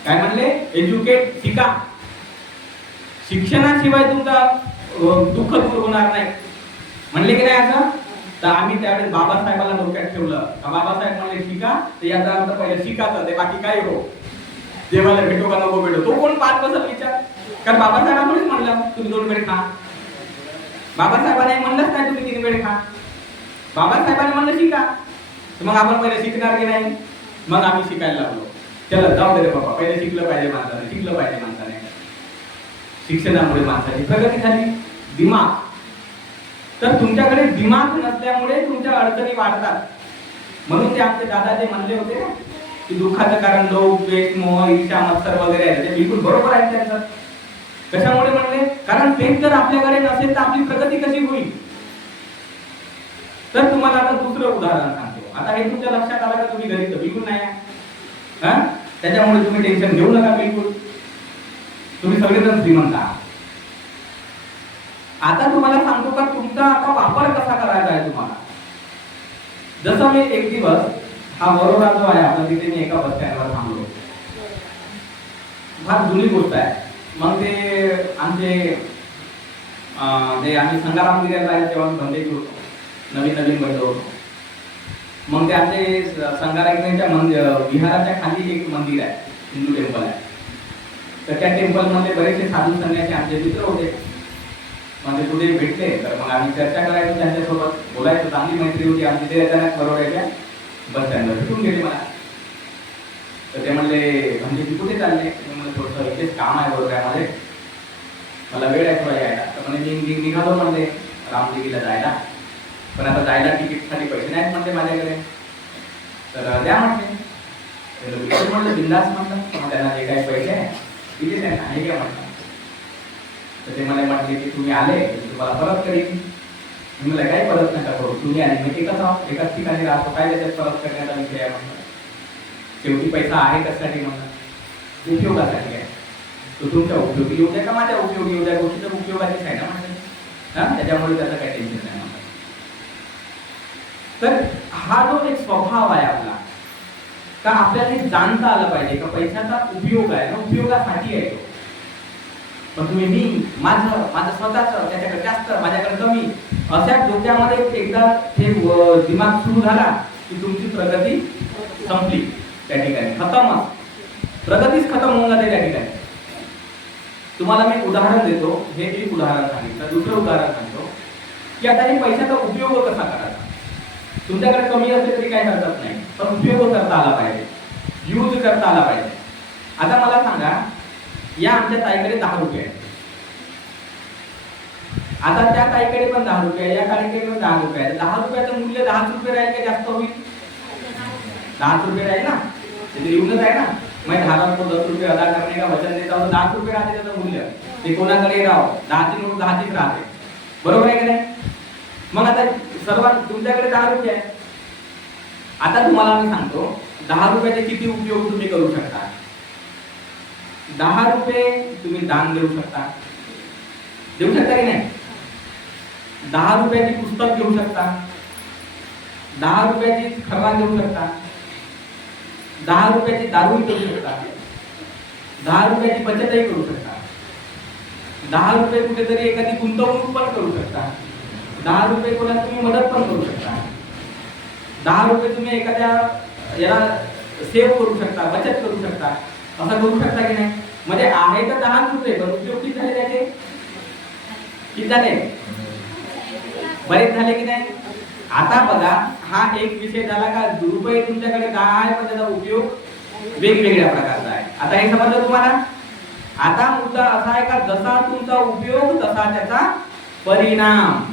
काय म्हणले? एज्युकेट, शिका. शिक्षणाशिवाय तुमचा दुःख दूर होणार नाही. म्हणले की नाही असं? तर आम्ही त्यावेळेस बाबासाहेबांना डोक्यात ठेवलं. बाबासाहेब म्हणले शिका, तर याचा अर्थ पहिले शिकायचं, ते बाकी काय हो, देवाला भेटो का नको भेटो, तो कोण पाच बसल विचार. कारण बाबासाहेबांनीच म्हणलं तुम्ही 2 वेळ खा. बाबासाहेबांनी म्हणलंच नाही तुम्ही 3 वेळ खा. बाबासाहेबांनी म्हणलं शिका. मग आपण पहिले शिकणार की नाही? मग आम्ही शिकायला लागलो. चला जाऊ दे रे बाबा, पहिले शिकलं पाहिजे माणसाने, शिकलं पाहिजे माणसाने. शिक्षणामुळे माणसाची प्रगती झाली. दिमाग, तर तुमच्याकडे दिमाग नसल्यामुळे तुमच्या अडचणी वाढतात. म्हणून ते आमचे दादा जे म्हणले होते ना की दुःखाचं कारण लोभ, द्वेष, मोह, ईर्ष्या, मत्सर वगैरे आहे, ते बिलकुल बरोबर आहे त्यांचं. कशामुळे म्हणले? कारण तेच जर आपल्याकडे नसेल तर आपली प्रगती कशी होईल? तर तुम्हाला आता दुसरं उदाहरण सांगतो. आता हे तुमच्या लक्षात आलं का तुम्ही गरीब बिलकुल नाही आहे? त्याच्यामुळे तुम्ही टेन्शन घेऊ नका बिलकुल. तुम्ही सगळेजण श्रीमंत आहात. आता तुम्हाला सांगतो का तुमचा आता वापर कसा करायचा आहे तुम्हाला. जसं मी एक दिवस, हा वरोरा जो आहे आपला, तिथे मी एका बस स्टँडवर थांबलो. फार जुनी गोष्ट आहे. मग ते आमचे आम्ही संगाराम गिऱ्याला तेव्हा बंदेजी होतो, नवीन बंद होतो. मग ते आमचे संगाराच्या विहाराच्या खाली एक मंदिर आहे, हिंदू टेम्पल आहे. तर त्या टेम्पलमध्ये बरेचसे साधू संन्यासी आमचे मित्र होते. म्हणजे पुढे भेटले तर मग आम्ही चर्चा करायचो, त्यांच्यासोबत बोलायचो, चांगली मैत्री होती आमची. ते अचानक बरोबरच्या बस स्टँडवर भेटून गेले मला. तर ते म्हणले म्हणजे ती कुठे चालले? म्हणजे थोडंसं इथेच काम आहे बरोबरमध्ये, मला वेळ आहे थोडा यायला. तर म्हणजे मी निघालो म्हणले रामदेवीला जायला, पण आता जायला तिकीटसाठी पैसे नाहीत म्हणते माझ्याकडे. तर द्या म्हटले. म्हणलं बिंदास म्हटलं, मग त्यांना जे काही पैसे आहे दिले त्यांना, हे घ्या म्हटलं. तर ते मला म्हटले की तुम्ही आले तुम्हाला परत करीन. मी मला काही परत नका करू, तुम्ही आले मी एकाच ठिकाणी राहतो, काय त्याच्यात परत करण्याचा विषय आहे म्हटलं. शेवटी पैसा आहे कशासाठी म्हणलं? उपयोगासाठी आहे. तो तुमच्या उपयोगी येऊ द्या का माझ्या उपयोगी येऊ द्या, गोष्टी तर उपयोगाचीच आहे ना म्हटलं. त्याच्यामुळे त्याचं काही टेन्शन नाही म्हटलं. तर हा जो एक स्वभाव आहे आपला, का आपल्याला हे जाणता आलं पाहिजे का पैशाचा उपयोग आहे ना, उपयोगासाठी आहे तो. पण तुम्ही मी माझं माझं स्वतःच त्याच्याकडे जास्त माझ्याकडे कमी अशा डोक्यामध्ये एकदा हे दिमाग सुरू झाला की तुमची प्रगती संपली, त्या ठिकाणी खतमच, प्रगतीच खतम होऊन जाते त्या ठिकाणी. तुम्हाला मी उदाहरण देतो, हे एक उदाहरण सांगितलं. दुसरं उदाहरण सांगतो की आता हे पैशाचा उपयोग कसा करायचा. तुमच्याकडे कमी असेल तरी काही हरकत नाही, पण उपयोग करता आला पाहिजे, यूज करता आला पाहिजे. आता मला सांगा, या आमच्या ताईकडे 10 रुपये आहेत. आता त्या ताईकडे पण 10 रुपये आहे, या ताईकडे पण 10 रुपये आहे. 10 रुपयाचं मूल्य 10 रुपये राहील का जास्त होईल? 10 रुपये राहील ना, ते येऊनच आहे ना. मैं धारा को 10 रुपये अदा करने का वचन देता हूं, 10 रुपये राहते त्याचं मूल्य, ते कोणाकडे राहो 10ची नोट 10चीच राहते, बरोबर आहे की नाही. मग आता सर्वात तुमच्याकडे 10 रुपये आहे. आता तुम्हाला मी सांगतो 10 रुपयाचे किती उपयोग तुम्ही करू शकता. 10 रुपये तुम्ही दान देऊ शकता की नाही. 10 रुपयाची पुस्तक घेऊ शकता, 10 रुपयाची खर्रा घेऊ शकता, 10 रुपयाची दारू करू शकता, 10 रुपयाची बचतही करू शकता, 10 रुपये कुठेतरी एखादी गुंतवणूक पण करू शकता, 10 रुपये कोणाला तुम्ही मदत पण करू शकता, 10 रुपये तुम्ही एखाद्या याला सेव्ह करू शकता, बचत करू शकता, असं करू शकता की नाही. म्हणजे आहे तर 10 रुपये, पण उपयोग किती झाले त्याचे, किती झाले, बरेच झाले की नाही. आता बघा, हा एक विषय झाला का रुपये तुमच्याकडे 10 आहे, पण त्याचा उपयोग वेगवेगळ्या प्रकारचा आहे. आता हे समजलं तुम्हाला. आता मुद्दा असा आहे का जसा तुमचा उपयोग तसा त्याचा परिणाम,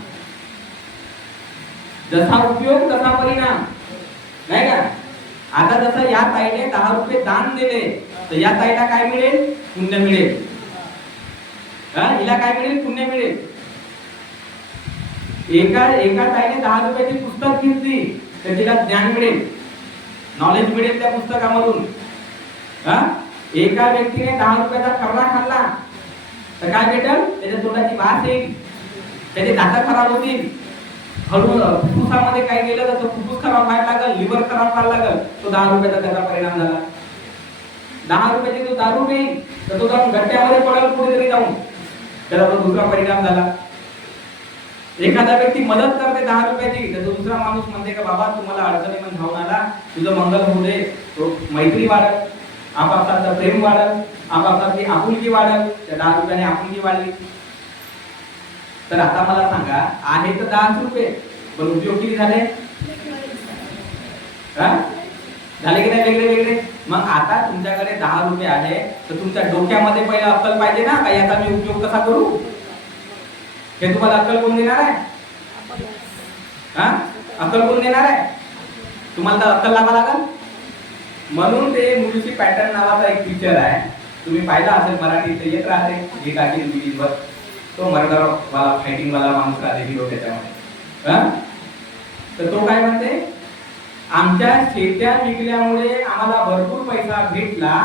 जसा उपयोग तसा परिणाम, नाही का. आता जसं या ताईने 10 रुपये दान दिले, तर या ताईला काय मिळेल, पुण्य मिळेल. हिला काय मिळेल, पुण्य मिळेल. एका ताईने 10 रुपयाची पुस्तक घेतली तर तिला ज्ञान मिळेल, नॉलेज मिळेल त्या पुस्तकामधून. एका व्यक्तीने 10 रुपयाचा खर्रा खाल्ला तर काय भेटेल, त्याच्या तोंडाची वास येईल, त्याचे दात खराब होतील, हळूहळू फुफ्फुसामध्ये काय गेलं तर फुफ्फुस खराब व्हायला लागल, लिव्हर खराब व्हायला लागल. तो 10 रुपयाचा त्याचा परिणाम झाला. 10 रुपयाची तो दारू घेईल तर तो जाऊन गट्ट्यामध्ये पडेल कुठेतरी जाऊन, त्याचा तो दुसरा परिणाम झाला. एखादा व्यक्ती मदत करते 10 रुपयाची, तर दुसरा माणूस म्हणते का बाबा तुम्हाला अडचणी पण धावून आला, तुझं मंगल होऊ दे. तो मैत्री वाढल, आपापसातलं प्रेम वाढल, आपापसातली आपुलकी वाढल. त्या 10 रुपयाने आपुलकी वाढली. तर आता मला सांगा, आहे तर 10 रुपये, पण उपयोग किती झाले, झाले की नाही वेगळे वेगळे. मग आता तुमच्याकडे 10 रुपये आहे, तर तुमच्या डोक्यामध्ये पहिला अक्कल पाहिजे ना, का याचा मी उपयोग कसा करू. हे तुम्हाला अक्कल कोण देणार आहे, अक्कल कोण देणार आहे, तुम्हाला तर अक्कल लावा लागल. म्हणून ते मुलीची पॅटर्न नावाचा एक पिक्चर आहे, तुम्ही पाहिला असेल, मराठीत येत राहते एकाची टीव्हीवर. तो मर्डर वाला, फायटिंग वाला माणूस राहते हिरो त्याच्यामध्ये. तर तो काय म्हणते, आमच्या शेत्या विकल्यामुळे आम्हाला भरपूर पैसा भेटला,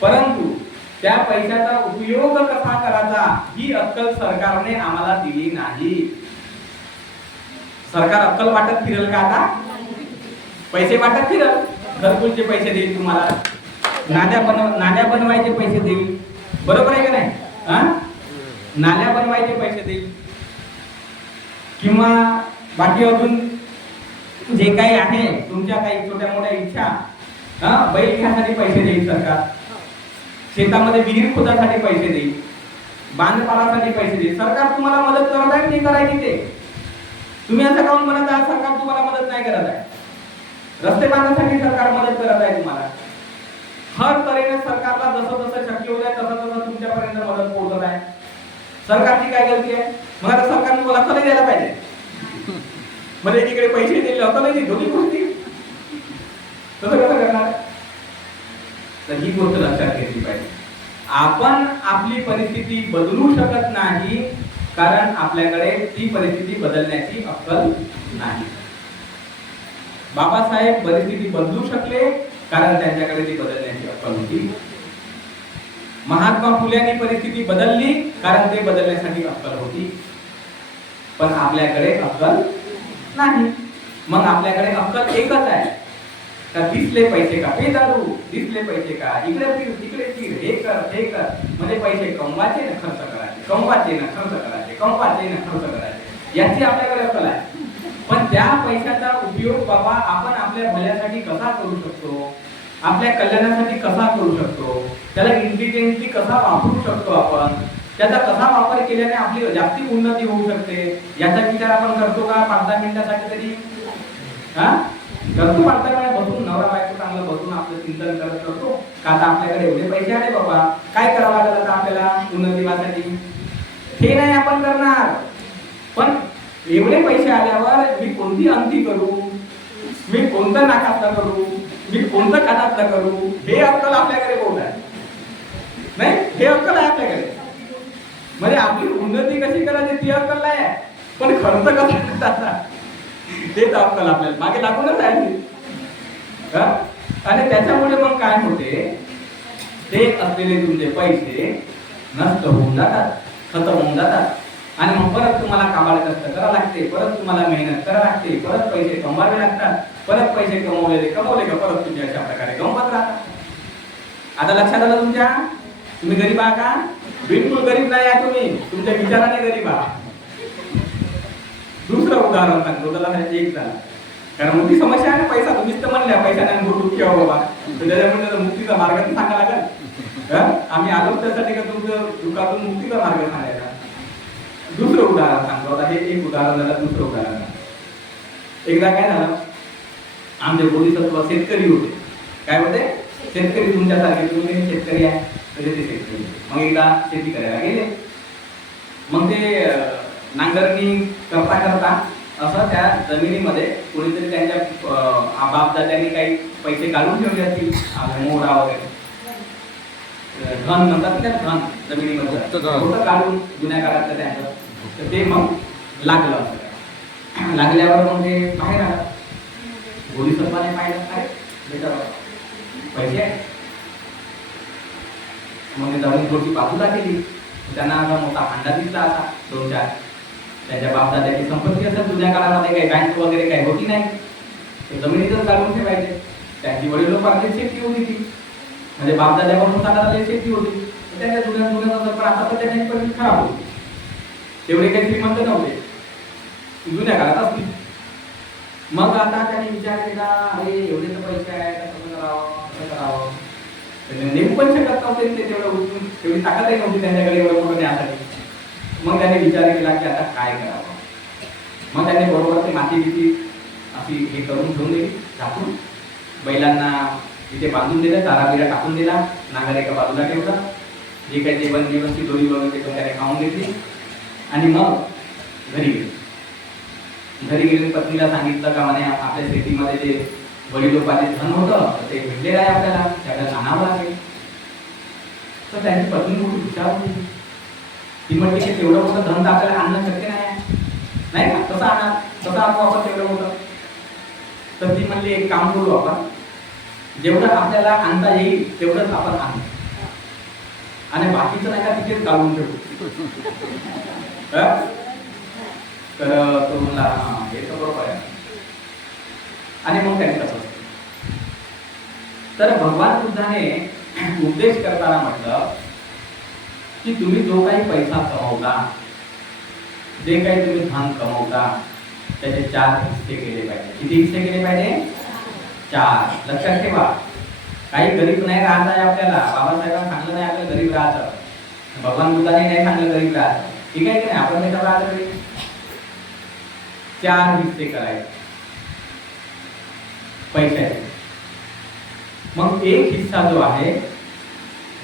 परंतु त्या पैशाचा उपयोग कसा करायचा ही अक्कल सरकारने आम्हाला दिली नाही. सरकार अक्कल वाटत फिरल का आता, पैसे वाटत फिरल, घरकुलचे पैसे देईल तुम्हाला, नाल्या बनवायचे पैसे देईल, बरोबर आहे का नाही. नाल्या बनवायचे पैसे देईल, किंवा बाकी अजून जे काही आहे तुमच्या काही छोट्या मोठ्या इच्छा, बैल घ्यासाठी पैसे देईल सरकार, शेतामध्ये विहीर खोदासाठी पैसे देईल, बांधकामासाठी पैसे देईल. सरकार तुम्हाला मदत करत आहे की करायची ते, तुम्ही असं काऊन म्हणत आहात सरकार तुम्हाला मदत नाही करत आहे. रस्ते बांधण्यासाठी सरकार मदत करत आहे तुम्हाला. हर तऱ्हेने सरकारला जसं जसं शक्य होत आहे तसं तसं तुमच्यापर्यंत मदत पोहोचत आहे. सरकारची काय गलती आहे. मग आता सरकारने मला अक्कल द्यायला पाहिजे, म्हणजे एकीकडे पैसे दिले अक्कल दोन्ही गोष्टी तसं कसं करणार. तर ही गोष्ट लक्षात घेतली पाहिजे. आपण आपली परिस्थिती बदलू शकत नाही, कारण आपल्याकडे ती परिस्थिती बदलण्याची अक्कल नाही. बाबासाहेब परिस्थिती बदलू शकले कारण त्यांच्याकडे ती बदलण्याची अक्कल होती. महात्मा फुल्यांनी परिस्थिती बदलली कारण ते बदलण्यासाठी अक्कल होती. पण आपल्याकडे अक्कल नाही. मग आपल्याकडे अक्कल एकच आहे, का दिसले पैसे का पे दारू, दिसले पैसे का इकडे फिर तिकडे फिर, हे कर ते कर, म्हणजे पैसे कमवायचे ना खर्च करायचे, कमवायचे ना खर्च करायचे, कमवायचे ना खर्च करायचे, याची आपल्याकडे अक्कल आहे. पण त्या पैशाचा उपयोग बाबा आपण आपल्या भल्यासाठी कसा करू शकतो, आपल्या कल्याणासाठी कसा करू शकतो, त्याला इंटेलिजन्सली कसा वापरू शकतो आपण, त्याचा कसा वापर केल्याने आपली जास्ती उन्नती होऊ शकते, याचा विचार आपण करतो का 5-10 मिनिटासाठी तरी? हा करतो 5-10 मिनिट बसून, नवरा बायको चांगलं बसून आपलं चिंतन करत करतो का आता आपल्याकडे एवढे पैसे आले बाबा, काय करावं लागेल आता आपल्याला उन्नतीसाठी? हे नाही आपण करणार. पण एवढे पैसे आल्यावर मी कोणती अंती करू, मी कोणतं नाकातलं करू, मी कोणतं खात्यातलं करू, हे अक्कल आपल्याकडे बहुत आहे. नाही, हे अक्कल आहे आपल्याकडे. म्हणजे आपली उन्नती कशी करायची ती अक्कल नाही आहे, पण खर्च कसा करायचा तेच अक्कल आपल्याला मागे लागूनच आहे. आणि त्याच्यामुळे मग काय होते, ते असलेले तुमचे पैसे नष्ट होऊन जातात, खतम होऊन जातात. आणि मग परत तुम्हाला काबाड कष्ट करावं लागते, परत तुम्हाला मेहनत करावं लागते, परत पैसे कमवावे लागतात, परत पैसे कमवले का परत तुम्ही अशा प्रकारे गमवत राहता. आता लक्षात आलं तुमच्या? तुम्ही गरीब आहात का? बिलकुल गरीब नाही आहे तुम्ही, तुमच्या विचाराने गरीब आहात. दुसरं उदाहरण सांगतो त्याला एक झालं, कारण मोठी समस्या आहे ना पैसा. तुम्हीच तर म्हणल्या पैशाने दुःखी आहो बाबा, तर त्याच्यामुळे मुक्तीचा मार्ग तर सांगा लागेल. आम्ही आलो त्यासाठी का तुमचं दुःखातून मुक्तीचा मार्ग सांगायचा. दुसरं उदाहरण सांगतो आता, हे एक उदाहरण झालं. दुसरं उदाहरण, एकदा काय झालं, आमचे बोधिसत्व शेतकरी होते. काय होते? शेतकरी. तुमच्यासारखे तुम्ही शेतकरी आहे, तसे ते शेतकरी. मग एकदा शेती करायला गेले. मग ते नांगरणी करता करता असं त्या जमिनीमध्ये कोणीतरी त्यांच्या बापदाद्यांनी काही पैसे काढून ठेवले असतील, मोहरा वगैरे, धन म्हणतात त्या धन जमिनीमध्ये होतं काढून जुन्या काळातलं त्यांचं. तर ते मग लागलं असं. लागल्यावर मग ते बाहेर आलं. बोधिसत्वाने पाहिलं, अरे बेटा पैसे आहे. मग ते जाऊन थोडी बाजूला केली. त्यांना असा मोठा भांडा दिसला असा 2-4. त्यांच्या बापदाद्याची संपत्ती असं जुन्या काळामध्ये काही बँक वगैरे काही होती नाही, ते जमिनीतच काढून ठेवायचे. त्यांची वडिलोपार्जित शेती होती ती, म्हणजे बापदाद्यापासून चालत शेती होती. त्यांच्या जुन्या पण आता तर त्यांची परिस्थिती खराब होती. तेवढे काही श्रीमंत नव्हते, जुन्या काळात असतील. मग आता त्यांनी विचार केला, अरे एवढे तर पैसे आहेत, कसं करावं. नेमकं पण शकत नव्हते ते तेवढं उचलून, तेवढी ताकदही नव्हती त्यांच्याकडे एवढं मोठं न्यासाठी. मग त्याने विचार केला की आता काय करावं. मग त्याने बरोबर ते माती बिती अशी हे करून ठेवून दिली, टाकून बैलांना तिथे बांधून दिलं, चारा बिरा टाकून दिला, नांगर एका बाजूला ठेवला, जे काही जेवण व्यवस्थित दोरी बनवते तो त्याने खाऊन घेतली. आणि मग घरी गेले. घरी गेले पत्नीला सांगितलं का म्हणे आपल्या शेतीमध्ये जे वडिलोपार्जित धन होतं ते भेटलेलं आहे आपल्याला, त्याला आणावं लागेल. तर त्यांची पत्नी मोठी हुशार होती. ती म्हटली की तेवढं मोठं धन तर आपल्याला आणणं शक्य नाही का, कसं आणू आपण तेवढं मोठं. तर ती म्हणली एक काम करू आपण, जेवढं आपल्याला आणता येईल तेवढंच आपण आणू, आणि बाकीचं नाही का तिथेच काढून ठेवू. तर तो म्हणला हे तर बरोबर आहे. आणि मग त्यांनी तसं. तर भगवान बुद्धाने उपदेश करताना म्हटलं की तुम्ही जो काही पैसा कमवता, जे काही तुम्ही धन कमवता, त्याचे 4 हिस्से केले पाहिजे. किती हिस्से केले पाहिजे? 4. लक्षात ठेवा, काही गरीब नाही राहत आहे आपल्याला. बाबासाहेबांनी सांगलं नाही आपल्याला गरीब राहायचं, भगवान बुद्धाने नाही सांगलं गरीब राहायचं. ठीक आहे की नाही? आपण त्याच्यावर राहतो. 4 हिस्से करायचे पैशाचे. मग एक हिस्सा जो आहे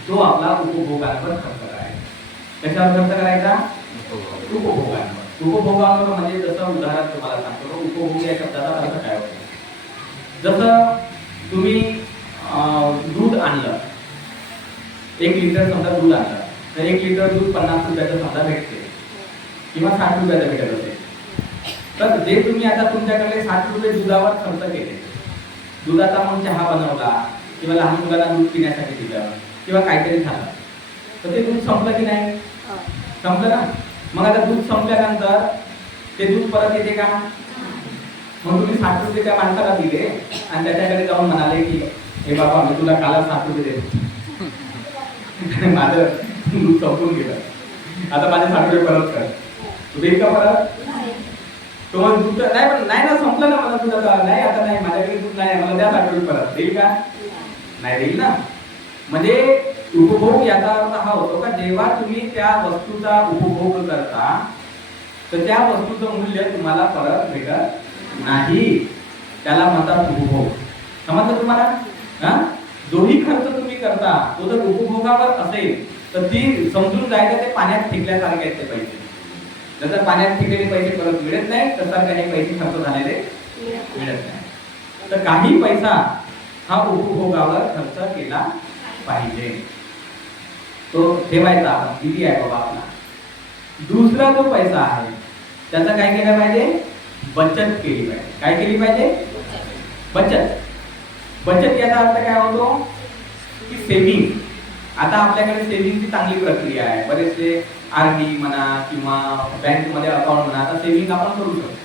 तो आपला उपभोगांवर खर्च करायचा. कशावर खर्च करायचा? उपभोगांवर. उपभोगांवर म्हणजे जसं उदाहरण तुम्हाला सांगतो, उपभोग या शब्दाचा अर्थ काय होतो. जसं तुम्ही दूध आणलं, 1 लिटर समजा दूध आणलं, तर 1 लिटर दूध 50 रुपयाचं समजा भेटते किंवा 60 रुपयाचं भेटत असेल. तर जे तुम्ही आता तुमच्याकडे 60 रुपये दुधावर खर्च केले, दुधाचा मग चहा बनवला किंवा लहान मुलांना दूध पिण्यासाठी दिलं किंवा काहीतरी झालं, तर ते दूध संपलं की नाही? संपलं ना. मग आता दूध संपल्यानंतर ते दूध परत येते का? मग तुम्ही 60 रुपये त्या माणसाला दिले आणि त्याच्याकडे जाऊन म्हणाले की हे बाबा मी तुला काल 60 रुपये देतो. माझं दूध संपून गेलं, आता माझे 60 रुपये परत कर. तू देईल का परत? तो मग दूध नाही, पण नाही ना, संपलं ना मला दूध, आता नाही, आता नाही, माझ्याकडे दूध नाही, मला द्या 60 रुपये परत. देईल का? नाही देईल ना. म्हणजे उपभोग याचा अर्थ हा होतो का जेव्हा तुम्ही त्या वस्तूचा उपभोग करता तर त्या वस्तूचं मूल्य तुम्हाला परत भेटत नाही, त्याला म्हणतात उपभोग. समजलं तुम्हाला? हा, जोही खर्च तुम्ही करता तो जर उपभोगावर असेल तर ती समजून जायचं ते पाण्यात फेकल्यासारखे आहेत ते पैसे. जर पाण्यात फेकलेले पैसे परत मिळत नाही तर काही पैसे खर्च झालेले मिळत नाही. तर काही पैसा हा उपभोगावर खर्च केला पाहिजे, तो ठेवायचा आपण किती आहे बाबा आपला. दुसरा जो पैसा आहे त्याचा काय केलं पाहिजे? बचत केली पाहिजे. काय केली पाहिजे? बचत. बचत याचा अर्थ काय होतो की सेव्हिंग. आता आपल्याकडे सेव्हिंगची चांगली प्रक्रिया आहे, बरेचसे आरडी म्हणा किंवा बँकमध्ये अकाउंट म्हणा, आता सेव्हिंग आपण करू शकतो.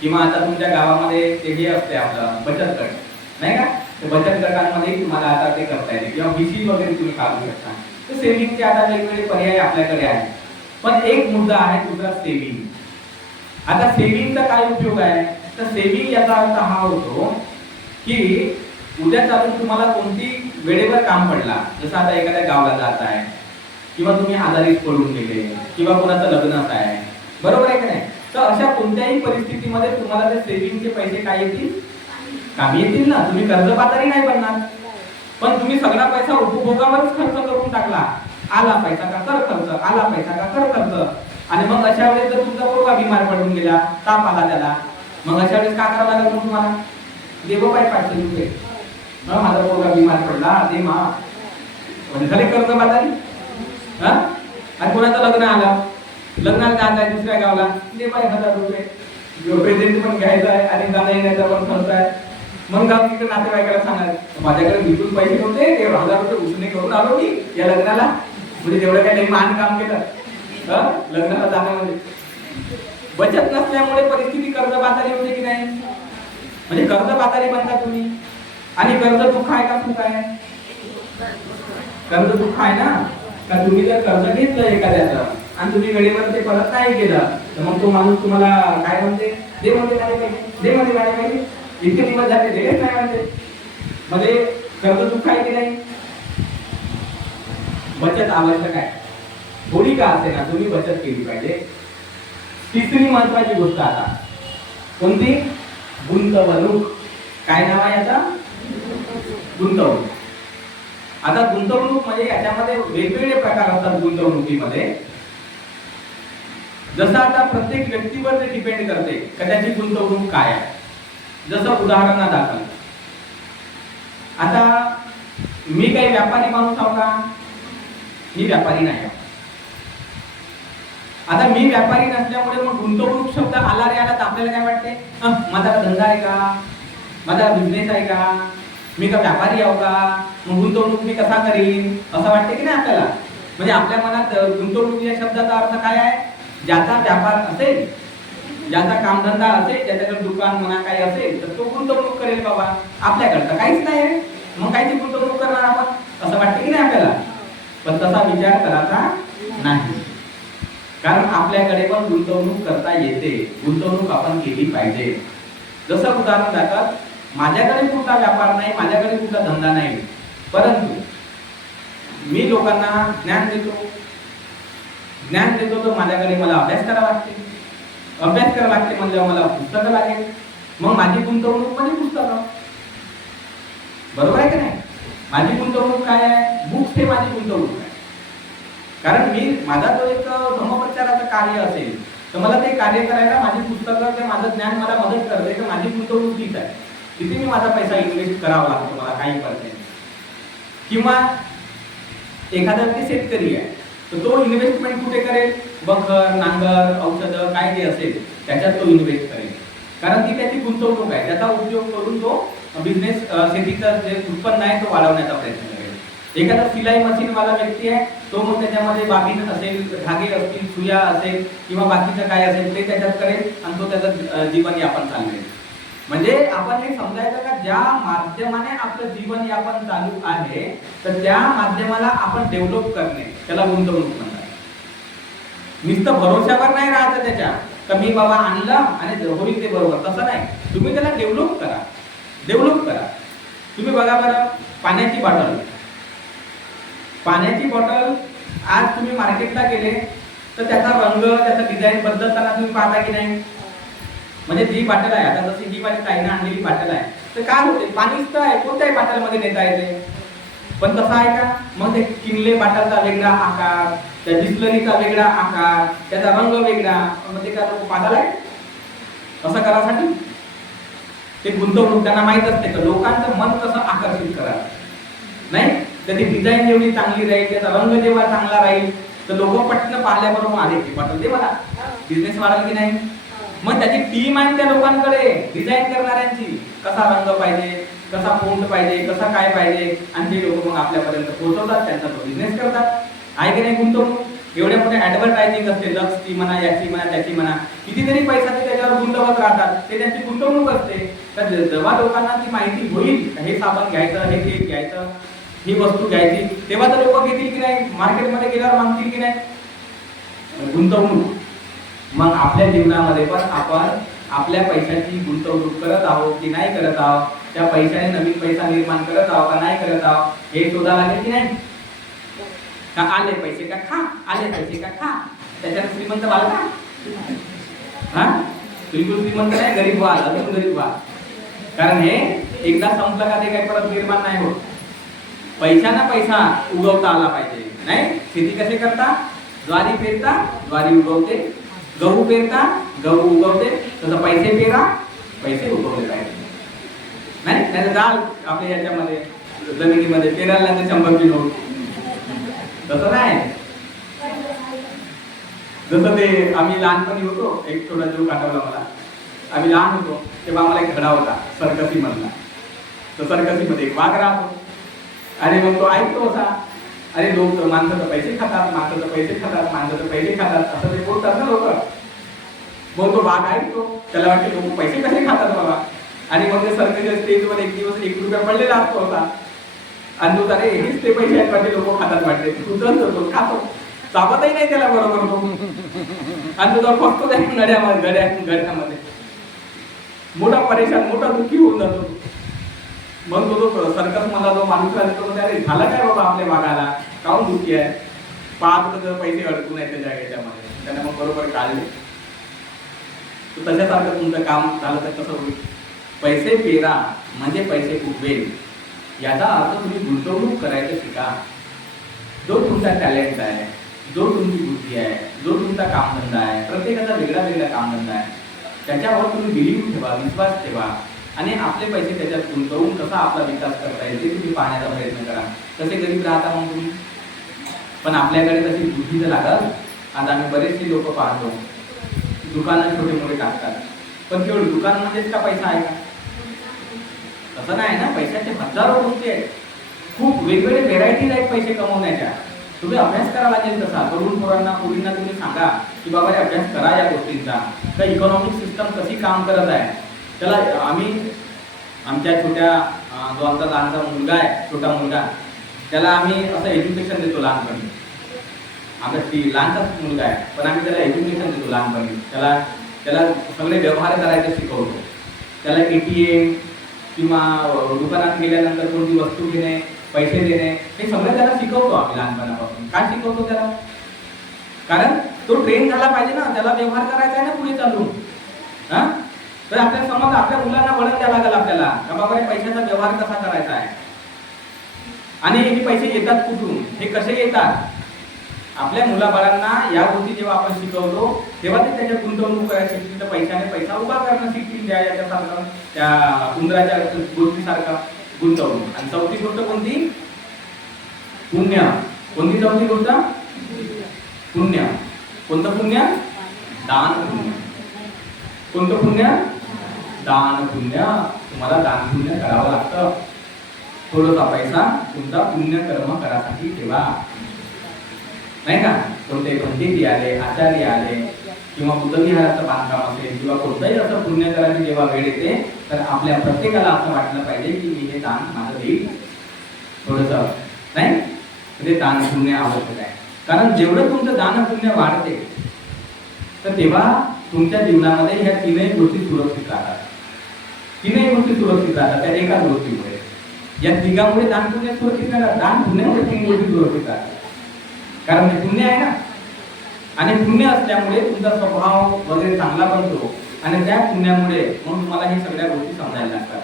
किंवा आता तुमच्या गावामध्ये ते हे असते आपलं बचत गट, नाही का? ते बचत गटांमध्ये तुम्हाला आता ते करता येते किंवा बीसी वगैरे तुम्ही काढू शकता. तर सेव्हिंगचे आता वेगवेगळे पर्याय आपल्याकडे आहेत. पण एक मुद्दा आहे तुझा सेव्हिंग. आता सेव्हिंगचा काय उपयोग आहे? तर सेव्हिंग याचा अर्थ हा होतो की उद्या चालून तुम्हाला कोणती वेळेवर काम पडला, जसं आता एखाद्या गावाला जात आहे किंवा तुम्ही आजारीच पडून गेले किंवा कोणाचं लग्नच आहे, बरोबर आहे की नाही? तर अशा कोणत्याही परिस्थितीमध्ये तुम्हाला ते सेव्हिंगचे पैसे काय येतील? कामी येतील ना. तुम्ही कर्जबाजारी नाही बनणार. पण तुम्ही सगळा पैसा उपभोगावरच खर्च करून टाकला, आला पैसा का कर खर्च, आला पैसा का कर खर्च, आणि मग अशा वेळेस जर तुमचा पोरगा बिमार पडून गेला, ताप आला त्याला, मग अशा वेळेस काय करावं लागेल मग तुम्हाला? देव पाय 500 रुपये, माझा पोरगा बिमार पडला, दे मा. म्हणजे झाले कर्जबाजारी. हा, आणि कोणाचं लग्न आलं, लग्नाला जात आहे दुसऱ्या गावाला, दे बाय 1000 रुपये, प्रेझेंट पण घ्यायचं आहे आणि जाणं येण्याचा पण खर्च आहे. मग गाव तिकडे नातेवाईकाला सांगायचं माझ्याकडे बिलकुल पैसे नव्हते, ते 1000 रुपये उसने करून आलो मी या लग्नाला. म्हणजे तेवढं काय मान काम केलं लग्नाला जाणं. म्हणजे बचत नसल्यामुळे परिस्थिती कर्जबाजारी होते की नाही? म्हणजे कर्जबाजारी बनता तुम्ही. आणि कर्ज दुःख आहे का सुख आहे? कर्ज दुःख आहे ना. का तुम्ही जर कर्ज घेतलं एखाद्याचं आणि तुम्ही वेळेवर ते परत नाही केलं तर मग तो माणूस तुम्हाला काय म्हणते? दे मध्ये गाडी पाहिजे, दे मध्ये गाडी पाहिजे, इतके दिवस झाले दिलेच नाही म्हणते. म्हणजे कर्ज दुःख आहे की नाही? बचत आवश्यक आहे, थोडी का असे ना तुम्ही बचत केली पाहिजे. तिसरी महत्वाची गोष्ट आता कोणती? गुंतवणूक. काय नाव आहे याचा? गुंतवणूक. आता गुंतवणूक म्हणजे याच्यामध्ये वेगवेगळे प्रकार असतात गुंतवणुकीमध्ये. जसं आता प्रत्येक व्यक्तीवर ते डिपेंड करते का त्याची गुंतवणूक काय आहे. जसं उदाहरणादाखल आता मी काही व्यापारी माणूस आहो का? मी व्यापारी नाही. आता मी व्यापारी नसल्यामुळे मग गुंतवणूक शब्द आला रे आला तर आपल्याला काय वाटते? माझा धंदा आहे का, माझा बिझनेस आहे का, मी का व्यापारी आहो का, मग गुंतवणूक मी कसा करीन असं वाटते की नाही आपल्याला. म्हणजे आपल्या मनात गुंतवणूक या शब्दाचा अर्थ काय आहे? ज्याचा व्यापार असेल, ज्याचा कामधंदा असेल, ज्याच्याकडे दुकान म्हणा काही असेल तर तो गुंतवणूक करेल बाबा. आपल्याकडे काहीच नाही आहे, मग कायची गुंतवणूक करणार आपण असं वाटते की नाही आपल्याला. पण तसा विचार करायचा नाही, कारण आपल्याकडे पण गुंतवणूक करता येते. गुंतवणूक आपण केली पाहिजे. जसं उदाहरण दाखल, माझ्याकडे कुठला व्यापार नाही, माझ्याकडे कुठला धंदा नाही, परंतु मी लोकांना ज्ञान देतो. ज्ञान देतो तर माझ्याकडे मला अभ्यास करावा लागते. अभ्यास करावा लागते म्हणजे मला पुस्तकं लागेल. मग माझी गुंतवणूक म्हणजे पुस्तकं. बरोबर आहे की नाही? माझी गुंतवणूक काय आहे? बुक्स हे माझी गुंतवणूक आहे. कारण मी माझा जो एक धर्मप्रचाराचं कार्य असेल तर मला ते कार्य करायला माझी पुस्तकं ते माझं ज्ञान मला मदत करते. तर माझी गुंतवणूक तीच आहे. तिथे मी माझा पैसा इन्व्हेस्ट करावा लागतो मला काही पर्सेंट. किंवा एखादा व्यक्ती शेतकरी आहे तर तो इन्व्हेस्टमेंट कुठे करेल? बखर, नांगर, औषधं काय जे असेल त्याच्यात तो इन्व्हेस्ट करेल. कारण ती त्याची गुंतवणूक आहे. त्याचा उपयोग करून तो बिझनेस शेतीचं जे उत्पन्न आहे तो वाढवण्याचा प्रयत्न करेल. एखादा सिलाई मशीनवाला व्यक्ती आहे तो मग त्याच्यामध्ये बाबीन असेल, धागे असतील, सुया असेल किंवा बाकीचं काय असेल ते त्याच्यात करेल आणि तो त्याचं जीवन यापन चालवेल. म्हणजे आपण हे समजायचं का ज्या माध्यमाने आपलं जीवन यापन चालू आहे तर त्या माध्यमाला आपण डेव्हलप करणे त्याला गुंतवणूक म्हणतात. नुसतं भरोशावर नाही राहायचं त्याच्या तर मी बाबा आणलं आणि होईल ते बरोबर, तसं नाही. तुम्ही त्याला डेव्हलप करा, डेव्हलप करा. तुम्ही बघा बरं, पाण्याची बॉटल आज तुम्ही मार्केटला गेले तर त्याचा रंग, त्याचा डिझाईन बदलताना तुम्ही पाहता की नाही? म्हणजे जी बाटल आहे, आता जशी ही माझी ताईने आणलेली बाटल आहे तर काय होते, पाणीच तर आहे, कोणत्याही बाटलमध्ये नेता येते. पण तसं आहे का? मग ते किनले बाटलचा वेगळा आकार, त्या बिस्लरीचा वेगळा आकार, त्याचा रंग वेगळा, मग ते काय लोक पागल आहे असं करासाठी? ते गुंतवणूक त्यांना माहित असते का लोकांचं मन कसं आकर्षित करा, नाही? त्याची डिझाईन जेवढी चांगली राहील, त्याचा रंग जेव्हा चांगला राहील तर लोक पटकन पाहिल्याबरोबर आले की बाटल दे मला, बिझनेस वाढेल की नाही? मग त्याची टीम आहे त्या लोकांकडे डिझाईन करणाऱ्यांची, कसा रंग पाहिजे, कसा फोंट पाहिजे, कसा काय पाहिजे, आणि ते लोक मग आपल्यापर्यंत पोहोचवतात, त्यांचा तो बिझनेस करतात. आहे की नाही गुंतवणूक? एवढ्या मोठ्या ऍडव्हर्टायझिंग असते, लक्सची म्हणा, याची म्हणा, त्याची म्हणा, कितीतरी पैसा ते त्याच्यावर गुंतवत राहतात, ते त्यांची गुंतवणूक असते. तर जेव्हा लोकांना ती माहिती होईल हे साबण घ्यायचं, हे तेल घ्यायचं, ही वस्तू घ्यायची, तेव्हा तर लोक घेतील की नाही? मार्केटमध्ये गेल्यावर मागतील की नाही? गुंतवणूक. मग आपल्या जीवनामध्ये पण आपण आपल्या पैशाची गुंतवणूक करत आहोत की नाही करत आहोत, त्या पैशाने नवीन पैसा निर्माण करत आहोत का नाही करत आहोत, हे शोधा लागेल की नाही? का आले पैसे का खा, आले पैसे का खा, त्याच्यात श्रीमंत व्हाल का? हा, बिलकुल श्रीमंत नाही, गरीब व्हाल, अजून गरीब व्हाल. कारण हे एकदा संपलं का ते काही परत निर्माण नाही होत. पैशाना पैसा उगवता आला पाहिजे, नाही? शेती कसे करता? ज्वारी पेरता, ज्वारी उगवते, गहू पेरता, गहू उगवते, तसं पैसे पेरा, पैसे उगवले पाहिजे, नाही? नाही डाळ आपल्या याच्यामध्ये जमिनीमध्ये पेरायला लागते 100 किलो, तसं नाही. जसं ते आम्ही लहानपणी होतो, एक छोटा जीव काढवला मला. आम्ही लहान होतो तेव्हा आम्हाला एक घडा होता सर्कसी मधला. तर सर्कसीमध्ये एक वाघ राहतो आणि मग तो ऐकतो होता, अरे लोक माणसं तर पैसे खातात, माणसं तर पैसे खातात, माणसं तर पैसे खातात, असं ते बोलतात ना लोक. मग तो वाघ ऐकतो, त्याला वाटते लोक पैसे कसे खातात बाबा. आणि मग ते सर्कसच्या स्टेजवर एक दिवस 1 रुपया पडलेला असतो होता आणि तो अरे हेच ते पैसे आहेत वाटते लोक खातात वाटते, उचलतो, खातो, चापतही नाही त्याला बरोबर तो, आणि तो फक्त त्या गड्यामध्ये मोठा परेशान, मोठा दुःखी होऊन जातो. मग तो सर्कस मला जो माणूस राहतो तो अरे झाला काय बाबा आपल्या वाघाला, काहून दुःखी आहे? पाच पैसे अडकून आहेत त्याच्या याच्यामध्ये, त्यांना मग बरोबर काढले. तशासारखं तुमचं काम झालं तर कसं होईल? पैसे पेरा म्हणजे पैसे उगवेल, याचा अर्थ तुम्ही गुंतवणूक करायचं शिका. जो तुमचा टॅलेंट आहे, जो तुमची बुद्धी आहे, जो तुमचा कामधंदा आहे, प्रत्येकाचा वेगळा वेगळा कामधंदा आहे, त्याच्यावर तुम्ही बिलीव्ह ठेवा, विश्वास ठेवा आणि आपले पैसे त्याच्यात गुंतवून कसा आपला विकास करता येईल ते तुम्ही पाहण्याचा प्रयत्न करा. कसे गरीब राहता मग तुम्ही? पण आपल्याकडे तशी बुद्धी तर लागल. आता आम्ही बरेचसे लोक पाहतो दुकानं छोटे मोठे टाकतात, पण केवळ दुकानामध्येच का पैसा आहे का? तसं नाही ना, पैशाचे हजारो गोष्टी आहेत, खूप वेगवेगळे व्हेरायटीज आहेत पैसे कमवण्याच्या. तुम्ही अभ्यास करा लागेल तसा. तरुण पोरांना, मुलींना तुम्ही सांगा की बाबा रे अभ्यास करा या गोष्टींचा, तर इकॉनॉमिक सिस्टम कशी काम करत आहे. त्याला आम्ही आमच्या छोट्या जो आमचा लहानचा मुलगा आहे, छोटा मुलगा, त्याला आम्ही असं एज्युकेशन देतो लहानपणी. आमचा लहानचाच मुलगा आहे पण आम्ही त्याला एज्युकेशन देतो लहानपणी. त्याला सगळे व्यवहार करायचे शिकवतो. त्याला ATM किंवा दुकानात गेल्यानंतर कोणती वस्तू घेणे, पैसे देणे, हे सगळं त्याला शिकवतो आम्ही लहानपणापासून. काय शिकवतो त्याला? कारण तो ट्रेन झाला पाहिजे ना, त्याला व्यवहार करायचा आहे ना पुढे चालून. हा, तर आपल्या समज आपल्या मुलांना वळण द्यावं लागेल आपल्याला का बाबा पैशाचा व्यवहार कसा करायचा आहे आणि हे पैसे येतात कुठून, हे कसे येतात. आपल्या मुलाबाळांना या गोष्टी जेव्हा आपण शिकवतो तेव्हा ते त्याच्यात गुंतवणूक करायला शिकतील, तर पैशाने पैसा उभा करणं शिकतील. याच्यासारखं त्या उंदराच्या गोष्टीसारखं गुंतवणूक. आणि चौथी गोष्ट कोणती? पुण्य. कोणती चौथी गोष्ट? पुण्य. कोणतं पुण्य? दान पुण्य. कोणतं पुण्य? दान पुण्य. तुम्हाला दान पुण्य करावं लागतं. थोडासा पैसा तुमचा पुण्य कर्म करासाठी ठेवा. नाही का? कोणते पंडित आले, आचार्य आले किंवा बुद्धविहाराचं बांधकाम असेल किंवा कोणतंही असं पुण्य करायची जेव्हा वेळ येते तर आपल्या प्रत्येकाला असं वाटलं पाहिजे की मी हे दान माझं देईल थोडंसं, नाही म्हणजे दान पुण्य आवश्यक आहे. कारण जेवढं तुमचं दान पुण्य वाढते तर तेव्हा तुमच्या जीवनामध्ये ह्या तीनही गोष्टी सुरक्षित राहतात. तीनही गोष्टी सुरक्षित राहतात त्या एकाच गोष्टीमुळे. या तिघामुळे दान पुण्य सुरक्षित राहतात. दान पुण्यामुळे तीन गोष्टी सुरक्षित राहतात. कारण ते पुण्य आहे ना, आणि पुण्य असल्यामुळे तुमचा स्वभाव वगैरे चांगला बनतो आणि त्या पुण्यामुळे मग तुम्हाला हे सगळ्या गोष्टी समजायला लागतात.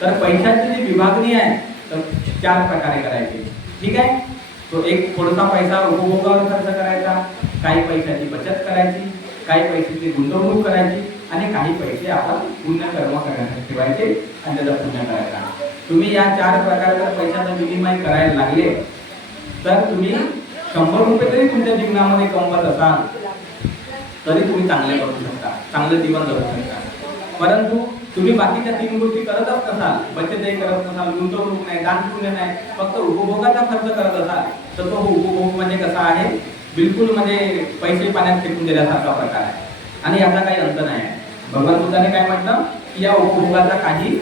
तर पैशाची जी विभागणी आहे तर 4 प्रकारे करायची. ठीक आहे. तो एक थोडासा पैसा उपभोगावर खर्च करायचा, काही पैशाची बचत करायची, काही पैशाची गुंतवणूक करायची आणि काही पैसे आपण पुण्य कर्म करण्यासाठी ठेवायचे आणि त्याचा पुण्य करायचा. तुम्ही या 4 प्रकारचा पैशाचा विनिमय करायला लागले तर तुम्ही 100 रुपये जरी तुमच्या जीवनामध्ये कमवत असाल तरी तुम्ही चांगले करू शकता, चांगलं जीवन जगू शकता. परंतु तुम्ही बाकीच्या 3 गोष्टी करतच नसाल, बचतही करत नसाल, गुंतवणूक नाही, दान पुण्य नाही, फक्त उपभोगाचा खर्च करत असाल तर तो उपभोग म्हणजे कसा आहे, बिलकुल म्हणजे पैसे पाण्यात फेकून दिल्यासारखा प्रकार आहे आणि याचा काही अंत नाही आहे. भगवान बुद्धाने काय म्हटलं की या उपभोगाचा काही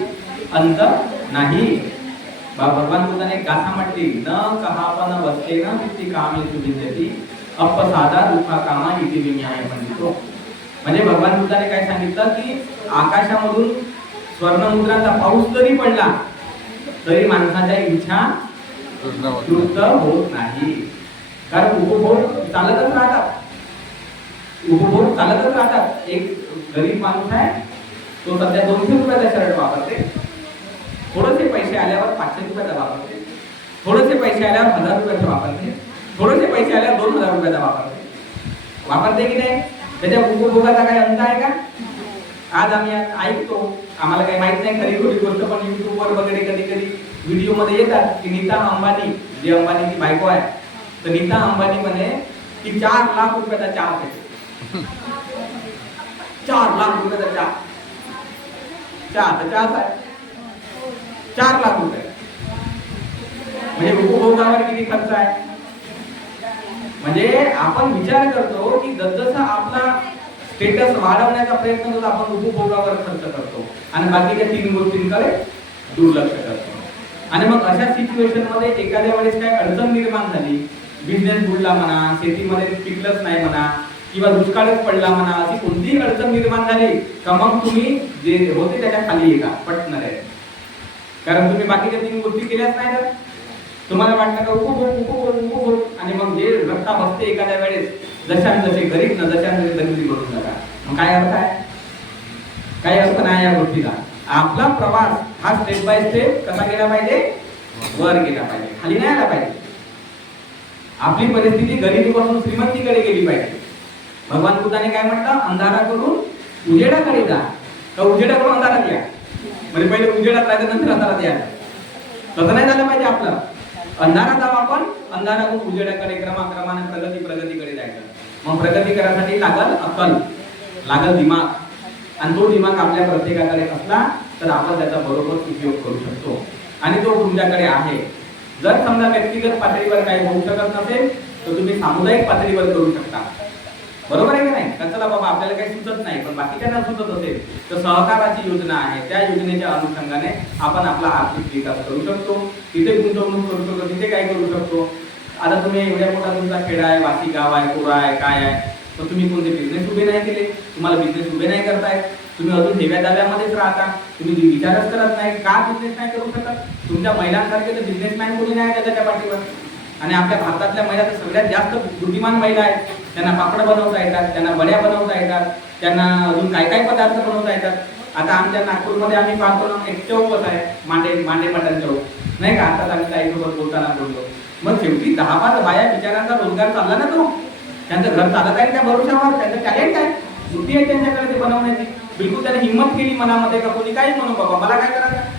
अंत नाही. भगवान बुद्धाने गाथा म्हटली, न कहापन वस्ते न किती कामे सुविद्यती अपसादा दुखा कामा इति विन्याय पंडितो. म्हणजे भगवान बुद्धाने काय सांगितलं की आकाशामधून स्वर्णमुद्रांचा पाऊस जरी पडला तरी माणसाच्या इच्छा तृप्त होत नाही. कारण उपभोग चालतच राहतात, उपभोग चालतच राहतात. एक गरीब माणूस आहे, तो सध्या 200 रुपयाचा शर्ट वापरते, थोडेसे पैसे आल्यावर 500 रुपयाचा वापरते, थोडेसे पैसे आल्यावर 1000 रुपयाचा वापरते, थोडेसे पैसे आल्यावर 2000 रुपयाचा वापरते की नाही. त्याच्या उपभोगाचा काही अंत आहे का? आज आम्ही ऐकतो, आम्हाला काही माहित नाही खरी खोटी गोष्ट, पण युट्यूबवर वगैरे कधी कधी व्हिडिओ मध्ये येतात की नीता अंबानी, जी अंबानीची बायको आहे, तर नीता अंबानी म्हणे की 4 लाख रुपयाचा चहा आहे, 4 लाख रुपयाचा चहा, चहाचा आहे 4 लाख रुपये. म्हणजे उपभोगावर किती खर्च आहे. म्हणजे आपण विचार करतो की जसजसा आपला स्टेटस वाढवण्याचा प्रयत्न होतो आपण उपभोगावर खर्च करतो आणि बाकीच्या 3 गोष्टींकडे दुर्लक्ष करतो. आणि मग अशा सिच्युएशन मध्ये एखाद्या वेळेस काय अडचण निर्माण झाली, बिझनेस बुडला म्हणा, शेतीमध्ये पिकलंच नाही म्हणा किंवा दुष्काळच पडला म्हणा, अशी कोणतीही अडचण निर्माण झाली का मग तुम्ही जे होते त्याच्या खाली येता पटणार आहे. कारण तुम्ही बाकीच्या 3 गोष्टी केल्याच नाही तर तुम्हाला वाटतं का उपभोग उपभोग उपभोग आणि मग जे रस्ता बसते एखाद्या वेळेस जशान जसे गरीब न जशान जसे दरिद्री करून नका. मग काय अर्थ आहे? काही अर्थ नाही या गोष्टीला. आपला प्रवास हा स्टेप बाय स्टेप कसा गेला पाहिजे, वर गेला पाहिजे, खाली नाही आला पाहिजे. आपली परिस्थिती गरिबीपासून श्रीमंतीकडे गेली पाहिजे. भगवान बुद्धाने काय म्हटलं, अंधाराकडून उजेडाकडे जा, तर उजेडाकडून अंधारात या. म्हणजे पहिले उजेडात राहायचं नंतर अंधारात या, तसं नाही झालं पाहिजे. आपलं अंधारात जाऊ आपण, अंधारातून उजेडाकडे क्रमाक्रमाने प्रगतीकडे जायचं. मग प्रगती करायसाठी लागल अक्कल, लागल दिमाग, आणि तो दिमाग आपल्या प्रत्येकाकडे असला तर आपण त्याचा बरोबर उपयोग करू शकतो आणि तो तुमच्याकडे आहे. जर समजा व्यक्तिगत पातळीवर काही होऊ शकत नसेल तर तुम्ही सामुदायिक पातळीवर करू शकता. बरोबर आहे की नाही? तर चला बाबा आपल्याला काही सुचत नाही पण बाकीच्यांना सुचत असेल तर सहकाराची योजना आहे, त्या योजनेच्या अनुषंगाने आपण आपला आर्थिक विकास करू शकतो, तिथे गुंतवणूक करू शकतो, तिथे काय करू शकतो. आता तुम्ही एवढ्या मोठा तुमचा खेडा आहे, वाशी गाव आहे, कोरा आहे, काय आहे, तर तुम्ही कोणते बिझनेस उभे नाही केले, तुम्हाला बिझनेस उभे नाही करताय, तुम्ही अजून ठेव्या दाव्यामध्येच राहता, तुम्ही विचारच करत नाही का बिझनेस नाही करू शकत. तुमच्या महिलांसारखे तर बिझनेसमॅन कोणी नाही त्याच्या पाठीवर. आणि आपल्या भारतातल्या महिला तर सगळ्यात जास्त बुद्धिमान महिला आहेत. त्यांना पापड बनवता येतात, त्यांना वड्या बनवता येतात, त्यांना अजून काय काय पदार्थ बनवता येतात. आता आमच्या नागपूरमध्ये आम्ही पाहतो ना, एक चौकच आहे, मांडे मटण चौक, नाही का? आता आम्ही ताईसोबत बोलताना बोलतो. मग शेवटी 10-12 बाया बिचारांचा रोजगार चालला ना, तो त्यांचं घर चालत आहे त्या भरोशावर, त्यांचं टॅलेंट आहे, बुद्धी आहे त्यांच्याकडे ते बनवण्याची. बिलकुल त्याने हिंमत केली मनामध्ये का कोणी काही म्हणू बाबा मला काय करायचं,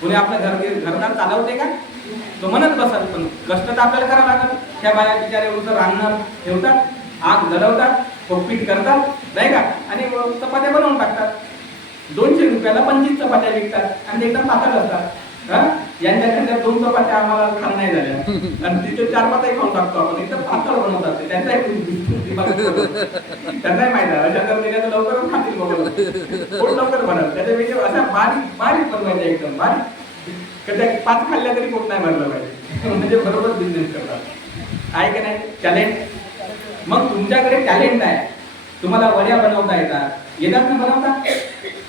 कोणी आपलं घरदार चालवते का, तो म्हणत बसत. पण कष्ट तर आपल्याला करावं लागत. त्या बाया बिचारे उलट रांगणार ठेवतात, आग जळवतात, कोकपीट करतात, नाही का, आणि चपात्या बनवून टाकतात. 200 रुपयाला 25 चपात्या विकतात आणि एकदम पातळ असतात. यांच्याकडच्या 2 चपात्या आम्हाला खाण नाही झाल्या आणि तिथे 4-5 खाऊन टाकतो आपण. इथं पातळ बनवतात ते, त्यांनाही माहिती आहे अशा तर लवकरच खातील बाबा, पोट लवकर बनवलं त्याच्यापेक्षा अशा बारीक बारीक बनवायच्या एकदम बारीक, त्या 5 खाल्ल्या तरी पोट नाही भरलं पाहिजे म्हणजे बरोबर बिझनेस करतात. आहे की नाही टॅलेंट? मग तुमच्याकडे टॅलेंट आहे, तुम्हाला वड्या बनवता येतात ना बनवता,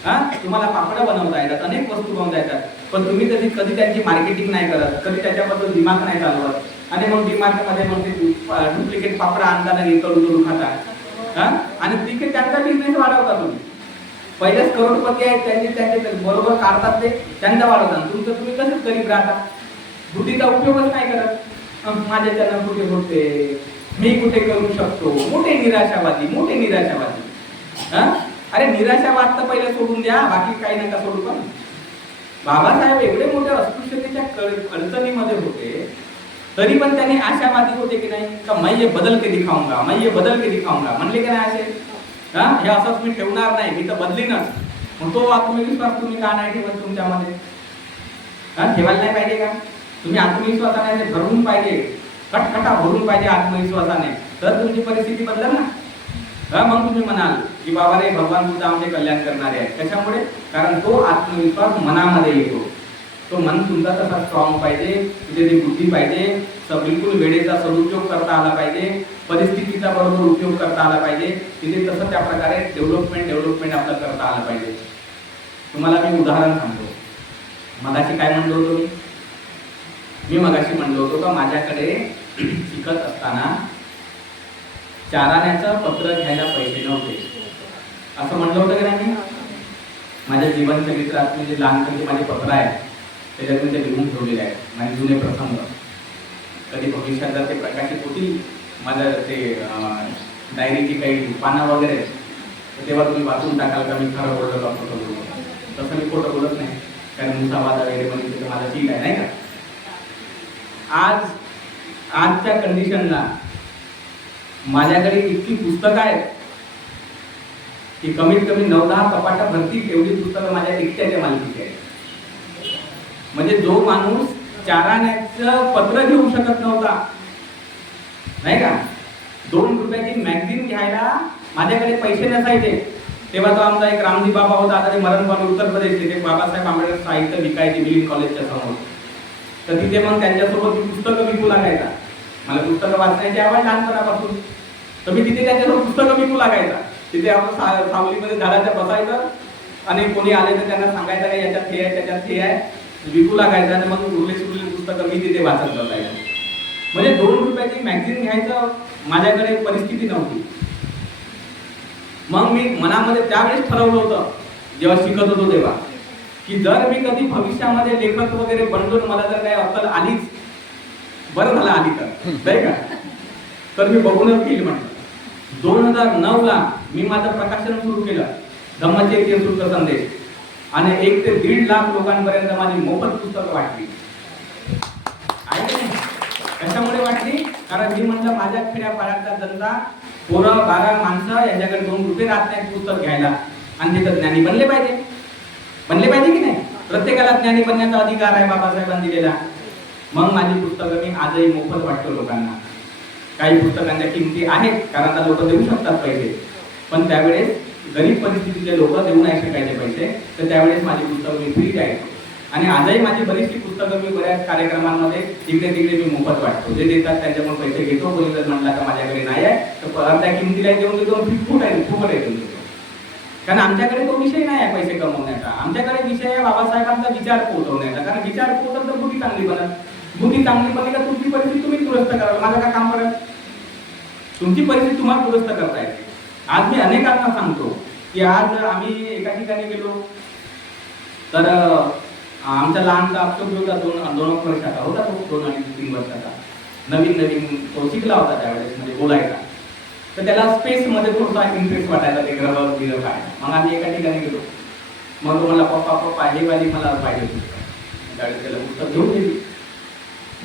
हा तुम्हाला पापड्या बनवता येतात, अनेक वस्तू बनवता येतात, पण तुम्ही कधी त्यांची मार्केटिंग नाही करत, कधी त्याच्याबद्दल दिमाग नाही चालवत आणि मग डीमार्टमध्ये मग ते डुप्लिकेट पापडा आणताना करून खाता, हा आणि तिथे त्यांचा बिझनेस वाढवता तुम्ही. पहिलेच करोडपती आहेत त्यांचे बरोबर काढतात ते, त्यांचा वाढवतात, तुमचं तुम्ही कसं गरीब राहता, बुद्धीचा उपयोगच नाही करत. माझ्या त्यांना कुठे होते, मी कुठे करू शकतो, मोठे निराशावादी. हा अरे निराशावाद तर पहिले सोडून द्या, बाकी काही नका सोडू. पण बाबासाहेब एवढे मोठ्या अस्पृश्यतेच्या अडचणीमध्ये होते, तरी पण त्यांनी आशावादी होते की नाही, का मैं ये बदल के दिखाऊंगा, मैं ये बदल के दिखाऊंगा म्हणले की नाही असे. हा हे असंच मी ठेवणार नाही, मी तर बदलीनच. मग तो आत्मविश्वास तुम्ही का नाही ठेवत तुमच्यामध्ये? हा ठेवायला नाही पाहिजे का? तुम्ही आत्मविश्वासाने भरून पाहिजे, कटकटा भरून पाहिजे आत्मविश्वासाने, तर तुमची परिस्थिती बदलेल ना. मग तुम्ही म्हणाल की बाबा रे भगवान सुद्धा आमचे कल्याण करणारे आहे. कशामुळे? कारण तो आत्मविश्वास मनामध्ये येतो. तो मन तुमचा तसा स्ट्रॉंग पाहिजे, तिथे ती बुद्धी पाहिजे, बिलकुल वेळेचा सदुपयोग करता आला पाहिजे, परिस्थितीचा बरोबर उपयोग करता आला पाहिजे, तिथे तसं त्या प्रकारे डेव्हलपमेंट आपलं करता आलं पाहिजे. तुम्हाला मी उदाहरण सांगतो. मगाशी काय म्हणलो होतो मी मगाशी म्हणलो होतो का माझ्याकडे शिकत असताना चाराण्याचं पत्र घ्यायला पैसे नव्हते, असं म्हणलं होतं की नाही. माझ्या जीवनचरित्रात जे लहानपणी माझे पत्र आहे त्याच्यातून ते लिहून ठेवलेले आहेत, माझे जुने प्रसंग. कधी भविष्यात जर ते प्रकाशित होतील, माझं ते डायरीची काही पानं वगैरे, तेव्हा तुम्ही वाचून टाकाल का मी खरं बोललो का खोटं बोललो. तसं मी खोटं बोलत नाही, कारण मुसावादा वगैरे म्हणजे माझं ठीक आहे नाही का. आजच्या कंडिशनला माझ्याकडे इतकी पुस्तकं आहेत की कमीत कमी 9-10 कपाटा भरती एवढी पुस्तकं माझ्या एकट्याच्या मालकीची आहेत. म्हणजे जो माणूस चाराण्याचं पत्र घेऊ शकत नव्हता नाही का, 2 रुपयाची मॅगझिन घ्यायला माझ्याकडे पैसे नसायचे, तेव्हा तो आमचा एक रामजी बाबा होता, आता ते मरण पावले उत्तर प्रदेशचे, ते बाबासाहेब आंबेडकर साहित्य विकायचे मिलिंद कॉलेजच्या समोर. तर तिथे मग त्यांच्यासोबत ती पुस्तकं विकू लागायचा. मला पुस्तकं वाचण्याची आवड लहानपणापासून, तर मी तिथे त्यांच्यासोबत पुस्तकं विकू लागायचा. तिथे आपण सावलीमध्ये झाडाच्या बसायचं आणि कोणी आले तर त्यांना सांगायचं का याच्यात हे आहे त्याच्यात हे आहे, विकू लागायचं आणि मग उरलेली पुस्तकं मी तिथे वाचत बसायचं. म्हणजे 2 रुपयाची मॅगझिन घ्यायचं माझ्याकडे परिस्थिती नव्हती. मग मी मनामध्ये त्यावेळेस ठरवलं होतं जेव्हा शिकत होतो तेव्हा, की जर मी कधी भविष्यामध्ये लेखक वगैरे बनलो, मला जर काही अक्कल आलीच, बरं झालं आली तर नाही का, तर मी बघूनच घेईल म्हटलं. 2009ला मी माझं प्रकाशन सुरू केलं, धम्मचैत्य सूत्र संदेश, आणि 1 ते 1.5 लाख लोकांपर्यंत माझी मोफत पुस्तकं वाटली. कशामुळे वाटली? कारण मी म्हटलं माझ्या खेड्यापाड्यातल्या जनता, पोरं बारा माणसं यांच्याकडे 2 रुपये राहत नाहीत पुस्तक घ्यायला, आणि तिथं ज्ञानी बनले पाहिजे की नाही. प्रत्येकाला ज्ञानी बनण्याचा अधिकार आहे बाबासाहेबांनी दिलेला. मग माझी पुस्तकं मी आजही मोफत वाटतो लोकांना. काही पुस्तकांच्या किमती आहेत कारण आता लोक देऊ शकतात पैसे, पण त्यावेळेस गरीब परिस्थितीचे लोक देऊ नाही शकायचे पैसे, तर त्यावेळेस माझी पुस्तकं मी फ्री द्यायचो. आणि आजही माझी बरीचशी पुस्तकं मी बऱ्याच कार्यक्रमांमध्ये इकडे तिकडे मी मोफत वाटतो. जे देतात त्यांच्याकडून पैसे घेतो. कोणी जर म्हटलं का माझ्याकडे नाही आहे तर अर्ध्या किमतीला देऊन देतो, फुकट आहे. कारण आमच्याकडे तो विषय नाही आहे पैसे कमवण्याचा, आमच्याकडे विषय आहे बाबासाहेबांचा विचार पोहोचवण्याचा. कारण विचार पोहोचल तर बुद्धी चांगली बनत, बुद्धी चांगली बनली का तुमची परिस्थिती तुम्ही दुरुस्त कराल. माझं काय काम पडत? तुमची परिस्थिती तुम्हाला दुरुस्त करता येते. आज मी अनेकांना सांगतो की आज आम्ही एका ठिकाणी गेलो तर आमचा लहानचा अक्षर होता, 2 वर्षाचा होता, तो 2 आणि 3 वर्षाचा, नवीन तो शिकला होता त्यावेळेस, म्हणजे बोलायचा. तर त्याला स्पेसमध्ये थोडासा इंटरेस्ट वाटायचा, ते ग्रह बिरह काय. मग आम्ही एका ठिकाणी गेलो, मग तो मला पप्पा हे वाली मला पाहिजे पुस्तक. त्यावेळेस त्याला पुस्तक घेऊन दिली.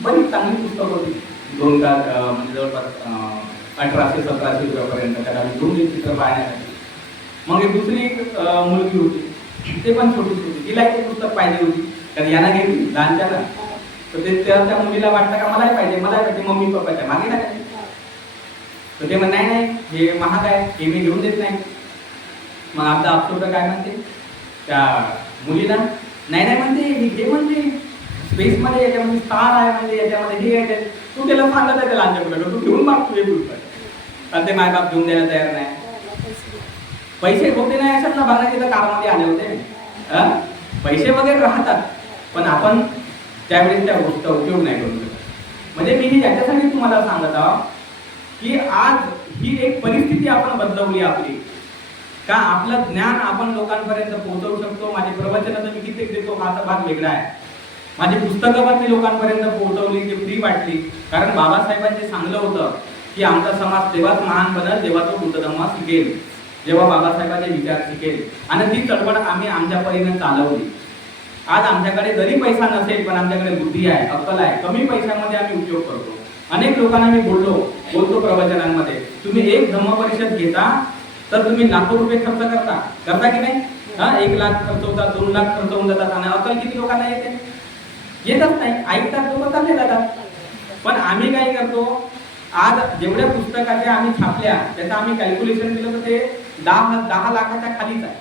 बरीच चांगली पुस्तक होती, 2 म्हणजे जवळपास 1800-1700 रुपयापर्यंत त्याला मी घेऊन दिली चित्र पाहण्यासाठी. मग एक दुसरी मुलगी होती, ते पण छोटी, तिला एक पुस्तक पाहिजे होती. तर यांना घेतली लहानच्याला, तर ते त्या मुलीला वाटतं का मलाही पाहिजे, मलाही पाहिजे, मम्मी पप्पाच्या मागे टाकायचे. तर ते नाही नाही हे महाग आहे, हे मी घेऊन देत नाही. मग आपला अफसोस काय म्हणते त्या मुलीला, नाही नाही म्हणते हे घे, म्हणते स्पेस मध्ये याच्यामध्ये स्टार आहे, म्हणजे याच्यामध्ये हे आहे. तू त्याला सांगत आहे त्याला लहानच्या तू घेऊन मागतो हे पुस्तक, तर ते मायबाप घेऊन द्यायला तयार नाही. पैसे होते नाही अशात ना बघा तिथं कामामध्ये आले होते, पैसे वगैरे राहतात, पण आपण त्यावेळेस त्या गोष्ट उपयोग नाही करू शकत. म्हणजे मी याच्यासाठी तुम्हाला सांगत आहोत की आज ही एक परिस्थिती आपण बदलवली आपली, का आपलं ज्ञान आपण लोकांपर्यंत पोहोचवू शकतो. माझे प्रवचन तर मी किती देतो हा भाग वेगळा आहे. माझी पुस्तकं पण मी लोकांपर्यंत पोहोचवली, ते फ्री वाटली, कारण बाबासाहेबांनी सांगलं होतं की आमचा समाज तेव्हाच महान बनेल जेव्हा तो बुद्धधम्म शिकेल, जेव्हा बाबासाहेबांचे विचार शिकेल. आणि ती चळवळ आम्ही आमच्या परीने चालवली. आज आमच्याकडे जरी पैसा नसेल पण आमच्याकडे बुद्धी आहे, अक्कल आहे, कमी पैशामध्ये आम्ही उपयोग करतो. अनेक लोकांना मी बोलतो प्रवचनांमध्ये, तुम्ही एक धम्म परिषद घेता तर तुम्ही लाखो रुपये खर्च करता की नाही? 1 लाख खर्च होतात, 2 लाख खर्च होऊन जातात, आणि अक्कल किती लोकांना येतच नाही, ऐकतात लोक चालले जातात. पण आम्ही काय करतो, आज जेवढ्या पुस्तकाच्या आम्ही छापल्या त्याचं आम्ही कॅल्क्युलेशन केलं तर ते 10 लाखाच्या खालीच आहे.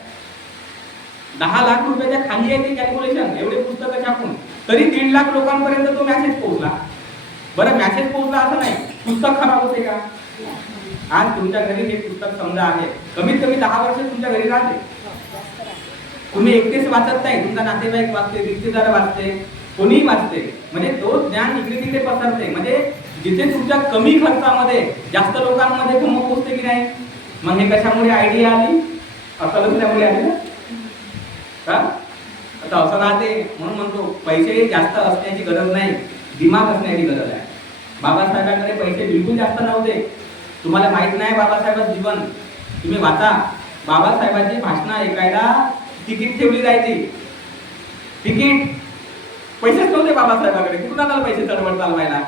10 लाख रुपयाच्या खाली आहे ते कॅल्क्युलेशन, एवढे पुस्तकं छापून. तरी 1.5 लाख लोकांपर्यंत तो मॅसेज पोहोचला. बरं मॅसेज पोहोचला असं नाही, पुस्तक खराब होते का? आज तुमच्या घरी हे पुस्तक समजा आहे, कमीत कमी 10 वर्ष तुमच्या घरी राहते. तुम्ही एकटेच वाचत नाही, तुमचा नातेवाईक वाचते, रिश्तेदार वाचते, कोणीही वाचते. म्हणजे तो ज्ञान इकडे तिकडे पसरते. म्हणजे जिथे तुमच्या कमी खर्चामध्ये जास्त लोकांमध्ये धम्म पोहोचते की नाही. मग हे कशामुळे आयडिया आली? अक्कल त्यामुळे आली ना. आता असं राहते, म्हणून म्हणतो पैसे जास्त असण्याची गरज नाही, दिमाग असण्याची गरज आहे. बाबासाहेबांकडे पैसे बिलकुल जास्त नव्हते. तुम्हाला माहित नाही बाबासाहेबांचं जीवन, तुम्ही वाचा. बाबासाहेबांची भाषणं ऐकायला तिकीट ठेवली जायची. तिकीट, पैसेच नव्हते बाबासाहेबांकडे, कुठून आणायला पैसे चळवळ चालवायला.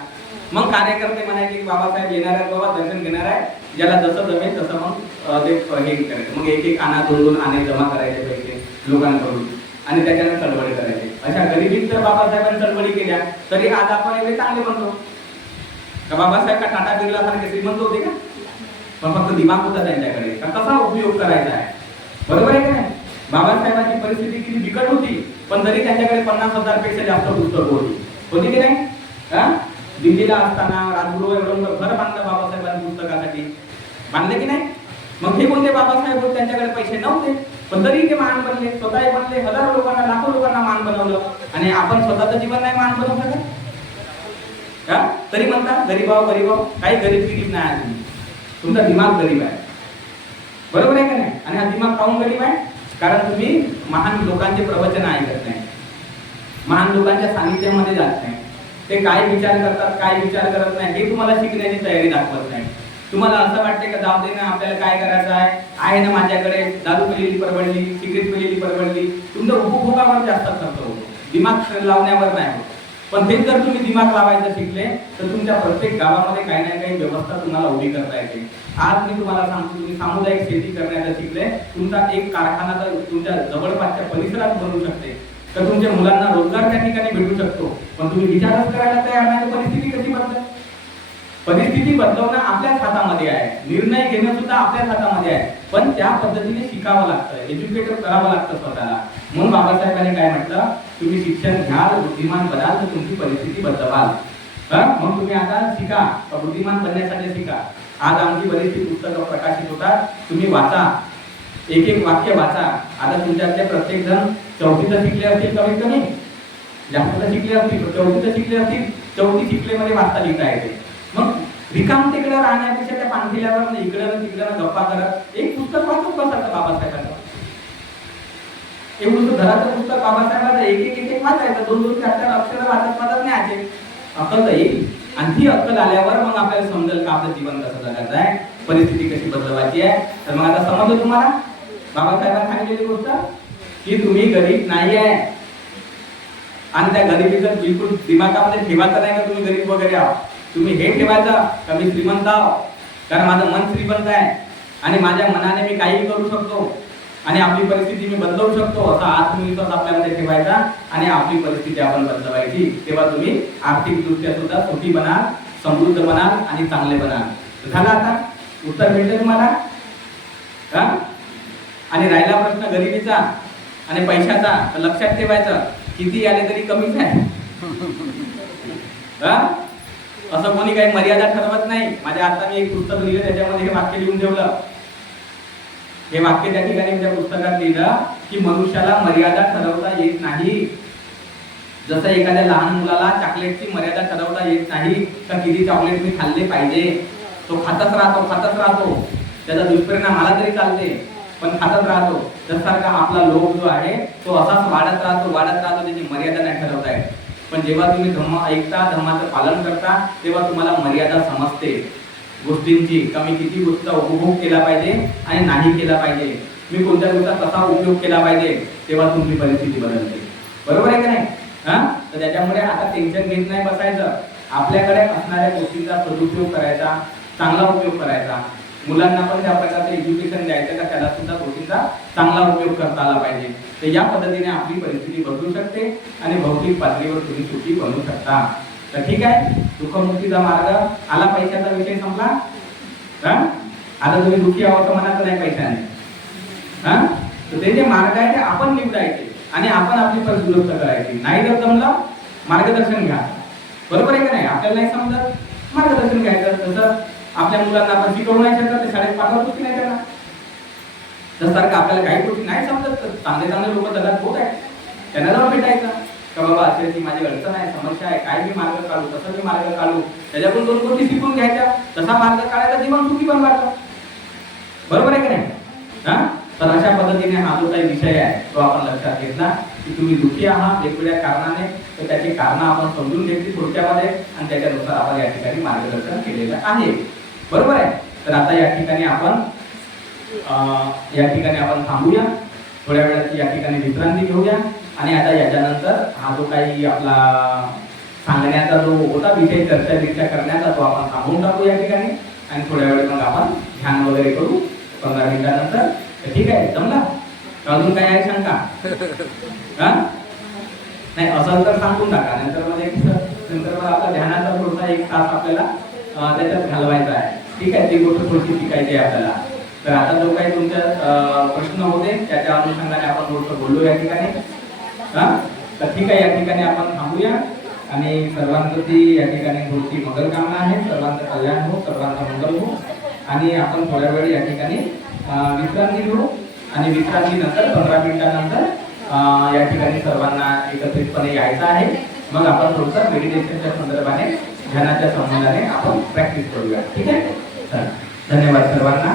मग कार्यकर्ते म्हणायचे की बाबासाहेब येणार आहेत बाबा, दर्शन घेणार आहे, ज्याला जसं जमेल तसं मग ते हे करायचं. मग 1-1 आणा, 2-2 आणे जमा करायचे पैसे लोकांकडून, आणि त्याच्यानं चळवळी करायचे. अशा गरिबीत जर बाबासाहेबांनी चळवळी केल्या तरी आज आपण एवढे चांगले म्हणतो का बाबासाहेब का टाटा बिर्ला सारखे श्रीमंत होते का? पण फक्त दिमाग होता त्यांच्याकडे का कसा उपयोग करायचा आहे. बरोबर आहे का नाही? बाबासाहेबांची परिस्थिती किती बिकट होती, पण तरी त्यांच्याकडे 50,000 पेक्षा जास्त पुस्तकं होती की नाही? दिल्लीला असताना राजगृह एवढं घर बांधलं बाबासाहेबांनी पुस्तकासाठी, बांधले की नाही? मग हे कोणते बाबासाहेब होते, त्यांच्याकडे पैसे नव्हते, पण तरी ते महान बनले, स्वतः बनले, हजारो लोकांना, लाखो लोकांना महान बनवलं. आणि आपण स्वतःचं जीवन नाही महान बनवू शकत का? तरी म्हणतात गरीबाव गरीबाव, काही गरीब नाही आहे, तुमचा दिमाग गरीब आहे. बरोबर आहे का नाही? आणि हा दिमाग काऊन गरीब आहे? कारण तुम्ही महान लोकांचे प्रवचन ऐकत नाही, महान लोकांच्या सानिध्यामध्ये जात नाही. ते काय विचार करतात, काय विचार करत नाही हे तुम्हाला शिकण्याची तयारी दाखवत नाही. तुम्हाला असं वाटते का जाऊ दे ना, आपल्याला काय करायचं आहे ना, माझ्याकडे दारू पिलेली परवडली, सिगरेट पिलेली परवडली. तुमचं उपभोगावर जास्त खर्च होतो, दिमाग लावण्यावर नाही होत. पण तेच जर तुम्ही दिमाग लावायचं शिकले तर तुमच्या प्रत्येक गावामध्ये काही ना काही व्यवस्था तुम्हाला उभी करता येते. आज मी तुम्हाला सांगतो, तुम्ही सामुदायिक शेती करण्याचं शिकले, तुमचा एक कारखाना तर तुमच्या जवळपासच्या परिसरात बनवू शकते, तर तुमच्या मुलांना रोजगार त्या ठिकाणी भेटू शकतो. पण तुम्ही विचारच करायला तयार नाही, परिस्थिती कशी बदलेल? परिस्थिती बदलवणं आपल्याच हातामध्ये आहे, निर्णय घेणं सुद्धा आपल्याच हातामध्ये आहे. पण त्या पद्धतीने शिकावं लागतं, एज्युकेट करावं लागतं स्वतःला. म्हणून बाबासाहेबांनी काय म्हटलं, तुम्ही शिक्षण घ्याल, बुद्धिमान बनाल तर तुमची परिस्थिती बदलवाल. मग तुम्ही आता शिका, बुद्धिमान बनण्यासाठी शिका. आज आमची बरीचशी पुस्तकं प्रकाशित होतात, तुम्ही वाचा, एक वाक्य वाचा. आता तुमच्यातले प्रत्येक जण 4थी तर शिकले असतील, कमीत कमी जास्त तर शिकले असतील, 4थी तर शिकले असतील. 4थी शिकलेमध्ये वाचता लिहिता येते. मग रिकाम तिकडे राहण्यापेक्षा त्या पानखिल्यावर इकडं तिकडं गप्पा करत एक पुस्तक वाचत बसायचं बाबासाहेबांचं. एवढं घराचं पुस्तक बाबासाहेबांचं एक वाचायचं, 2-2, 4-4 अक्षर वाचत नाही आले, अक्कल येईल. आणि ती अक्कल आल्यावर मग आपल्याला समजेल का आपलं जीवन कसं जगायचं आहे, परिस्थिती कशी बदलवायची आहे. तर मग आता समजलं तुम्हाला बाबासाहेबांनी सांगितलेली गोष्ट की तुम्ही गरीब नाही आहे, आणि त्या गरिबीचं बिलकुल दिमागामध्ये ठेवायचं नाही का तुम्ही गरीब वगैरे आहात. तुम्ही हे ठेवायचं का मी श्रीमंत आहो, कारण माझं मन श्रीमंत आहे आणि माझ्या मनाने मी काही करू शकतो. आणि आपली परिस्थिती मी बदलवू शकतो असा आत्मविश्वास आपल्यामध्ये ठेवायचा आणि आपली परिस्थिती आपण बदलवायची. तेव्हा तुम्ही आर्थिकदृष्ट्या सुद्धा सुखी बनाल, समृद्ध बनाल आणि चांगले बनाल. झालं आता उत्तर मिळतं तुम्हाला? हा? आणि राहिला प्रश्न गरिबीचा आणि पैशाचा, तर लक्षात ठेवायचं किती आले तरी कमीच आहे. असं कोणी काही मर्यादा ठरवत नाही. माझ्या आता मी एक पुस्तक लिहिलं त्याच्यामध्ये हे वाक्य लिहून ठेवलं. हे वाक्य त्या ठिकाणी त्या पुस्तकात लिहिलं की मनुष्याला मर्यादा ठरवता येत नाही. जसं एखाद्या लहान मुलाला चॉकलेटची मर्यादा ठरवता येत नाही का किती चॉकलेट मी खाल्ले पाहिजे, तो खातच राहतो. त्याचा दुष्परिणाम मला तरी चालते पण खातच राहतो. तसारखा आपला लोभ जो आहे तो असाच वाढत राहतो, त्याची मर्यादा नाही ठरवता येत. पण जेव्हा तुम्ही धर्म ऐकता, धर्माचं पालन करता, तेव्हा तुम्हाला मर्यादा समजते गोष्टींची. कमी किती गोष्टीचा उपभोग केला पाहिजे आणि नाही केला पाहिजे, मी कोणत्या गोष्टीचा कसा उपयोग केला पाहिजे, तेव्हा तुमची परिस्थिती बदलते. बरोबर आहे का नाही? तर त्याच्यामुळे आता टेन्शन घेत नाही बसायचं. आपल्याकडे असणाऱ्या गोष्टींचा सदुपयोग करायचा, चांगला उपयोग करायचा. मुलांना पण त्या प्रकारचं एज्युकेशन द्यायचं का त्याला सुद्धा गोष्टींचा चांगला उपयोग करता आला पाहिजे. तर या पद्धतीने आपली परिस्थिती बदलू शकते आणि भौतिक पातळीवर तुम्ही सुखी बनू शकता. तर ठीक आहे, दुःखमुक्तीचा मार्ग आला. पैशाचा विषय संपला. आता तुम्ही दुःखी आहोत म्हणायचं नाही पैशाने. तर ते जे मार्ग आहे ते आपण निवडायचे आणि आपण आपली परिस्थिती दुरुस्त करायची. नाही जर जमलं मार्गदर्शन घ्या. बरोबर आहे का नाही? आपल्याला नाही समजत मार्गदर्शन घ्यायचं. तसं आपल्या मुलांना आपण शिकवू नाही शकत, ते शाळेत पाठवतो की नाही त्यांना. तससारखं आपल्याला काही गोष्टी नाही समजत तर चांगले लोक जगात होत आहेत, त्यांना जाऊन भेटायचं का बाबा अशी माझी अडचण आहे, समस्या आहे, काय मी मार्ग काढू, कसं मी मार्ग काढू, त्याच्यातून 2 गोष्टी शिकून घ्यायच्या. तसा मार्ग काढायचा, जीवन सुखी बनवायचं. बरोबर आहे की नाही? तर अशा पद्धतीने हा जो काही विषय आहे तो आपण लक्षात घेतला की तुम्ही दुःखी आहात वेगवेगळ्या कारणाने, तर त्याची कारणं आपण समजून घेतली थोडक्यामध्ये आणि त्याच्यानुसार आपण या ठिकाणी मार्गदर्शन केलेलं आहे. बरोबर आहे? तर आता या ठिकाणी आपण थांबूया, थोड्या वेळाची या ठिकाणी विश्रांती घेऊया आणि आता याच्यानंतर हा जो काही आपला सांगण्याचा जो होता विषय, चर्चा करण्याचा, तो आपण थांबवून टाकू या ठिकाणी आणि थोड्या वेळ मग आपण ध्यान वगैरे करू 15 मिनिटानंतर. ठीक आहे? जमला? अजून काय आहे शंका? नाही असं तर सांगून टाका. नंतर मग आपला ध्यानाचा थोडासा 1 तास आपल्याला त्याच्यात घालवायचा आहे. ठीक आहे? ती गोष्ट थोडीशी शिकायची आहे आपल्याला. तर आता जो काही तुमच्या प्रश्न होते त्याच्या अनुषंगाने आपण थोडंसं बोललो या ठिकाणी. तर ठीक आहे, या ठिकाणी आपण थांबूया आणि सर्वांप्रती या ठिकाणी थोडीशी मंगलकामना आहे. सर्वांचं कल्याण हो, सर्वांचं मंगल हो आणि आपण थोड्या वेळ या ठिकाणी विश्रांती घेऊ आणि विश्रांतीनंतर 15 मिनिटानंतर या ठिकाणी सर्वांना एकत्रितपणे यायचं आहे. मग आपण थोडंसं मेडिटेशनच्या संदर्भाने, ध्यानाच्या संबंधाने आपण प्रॅक्टिस करूया. ठीक आहे? धन्यवाद सर्वांना.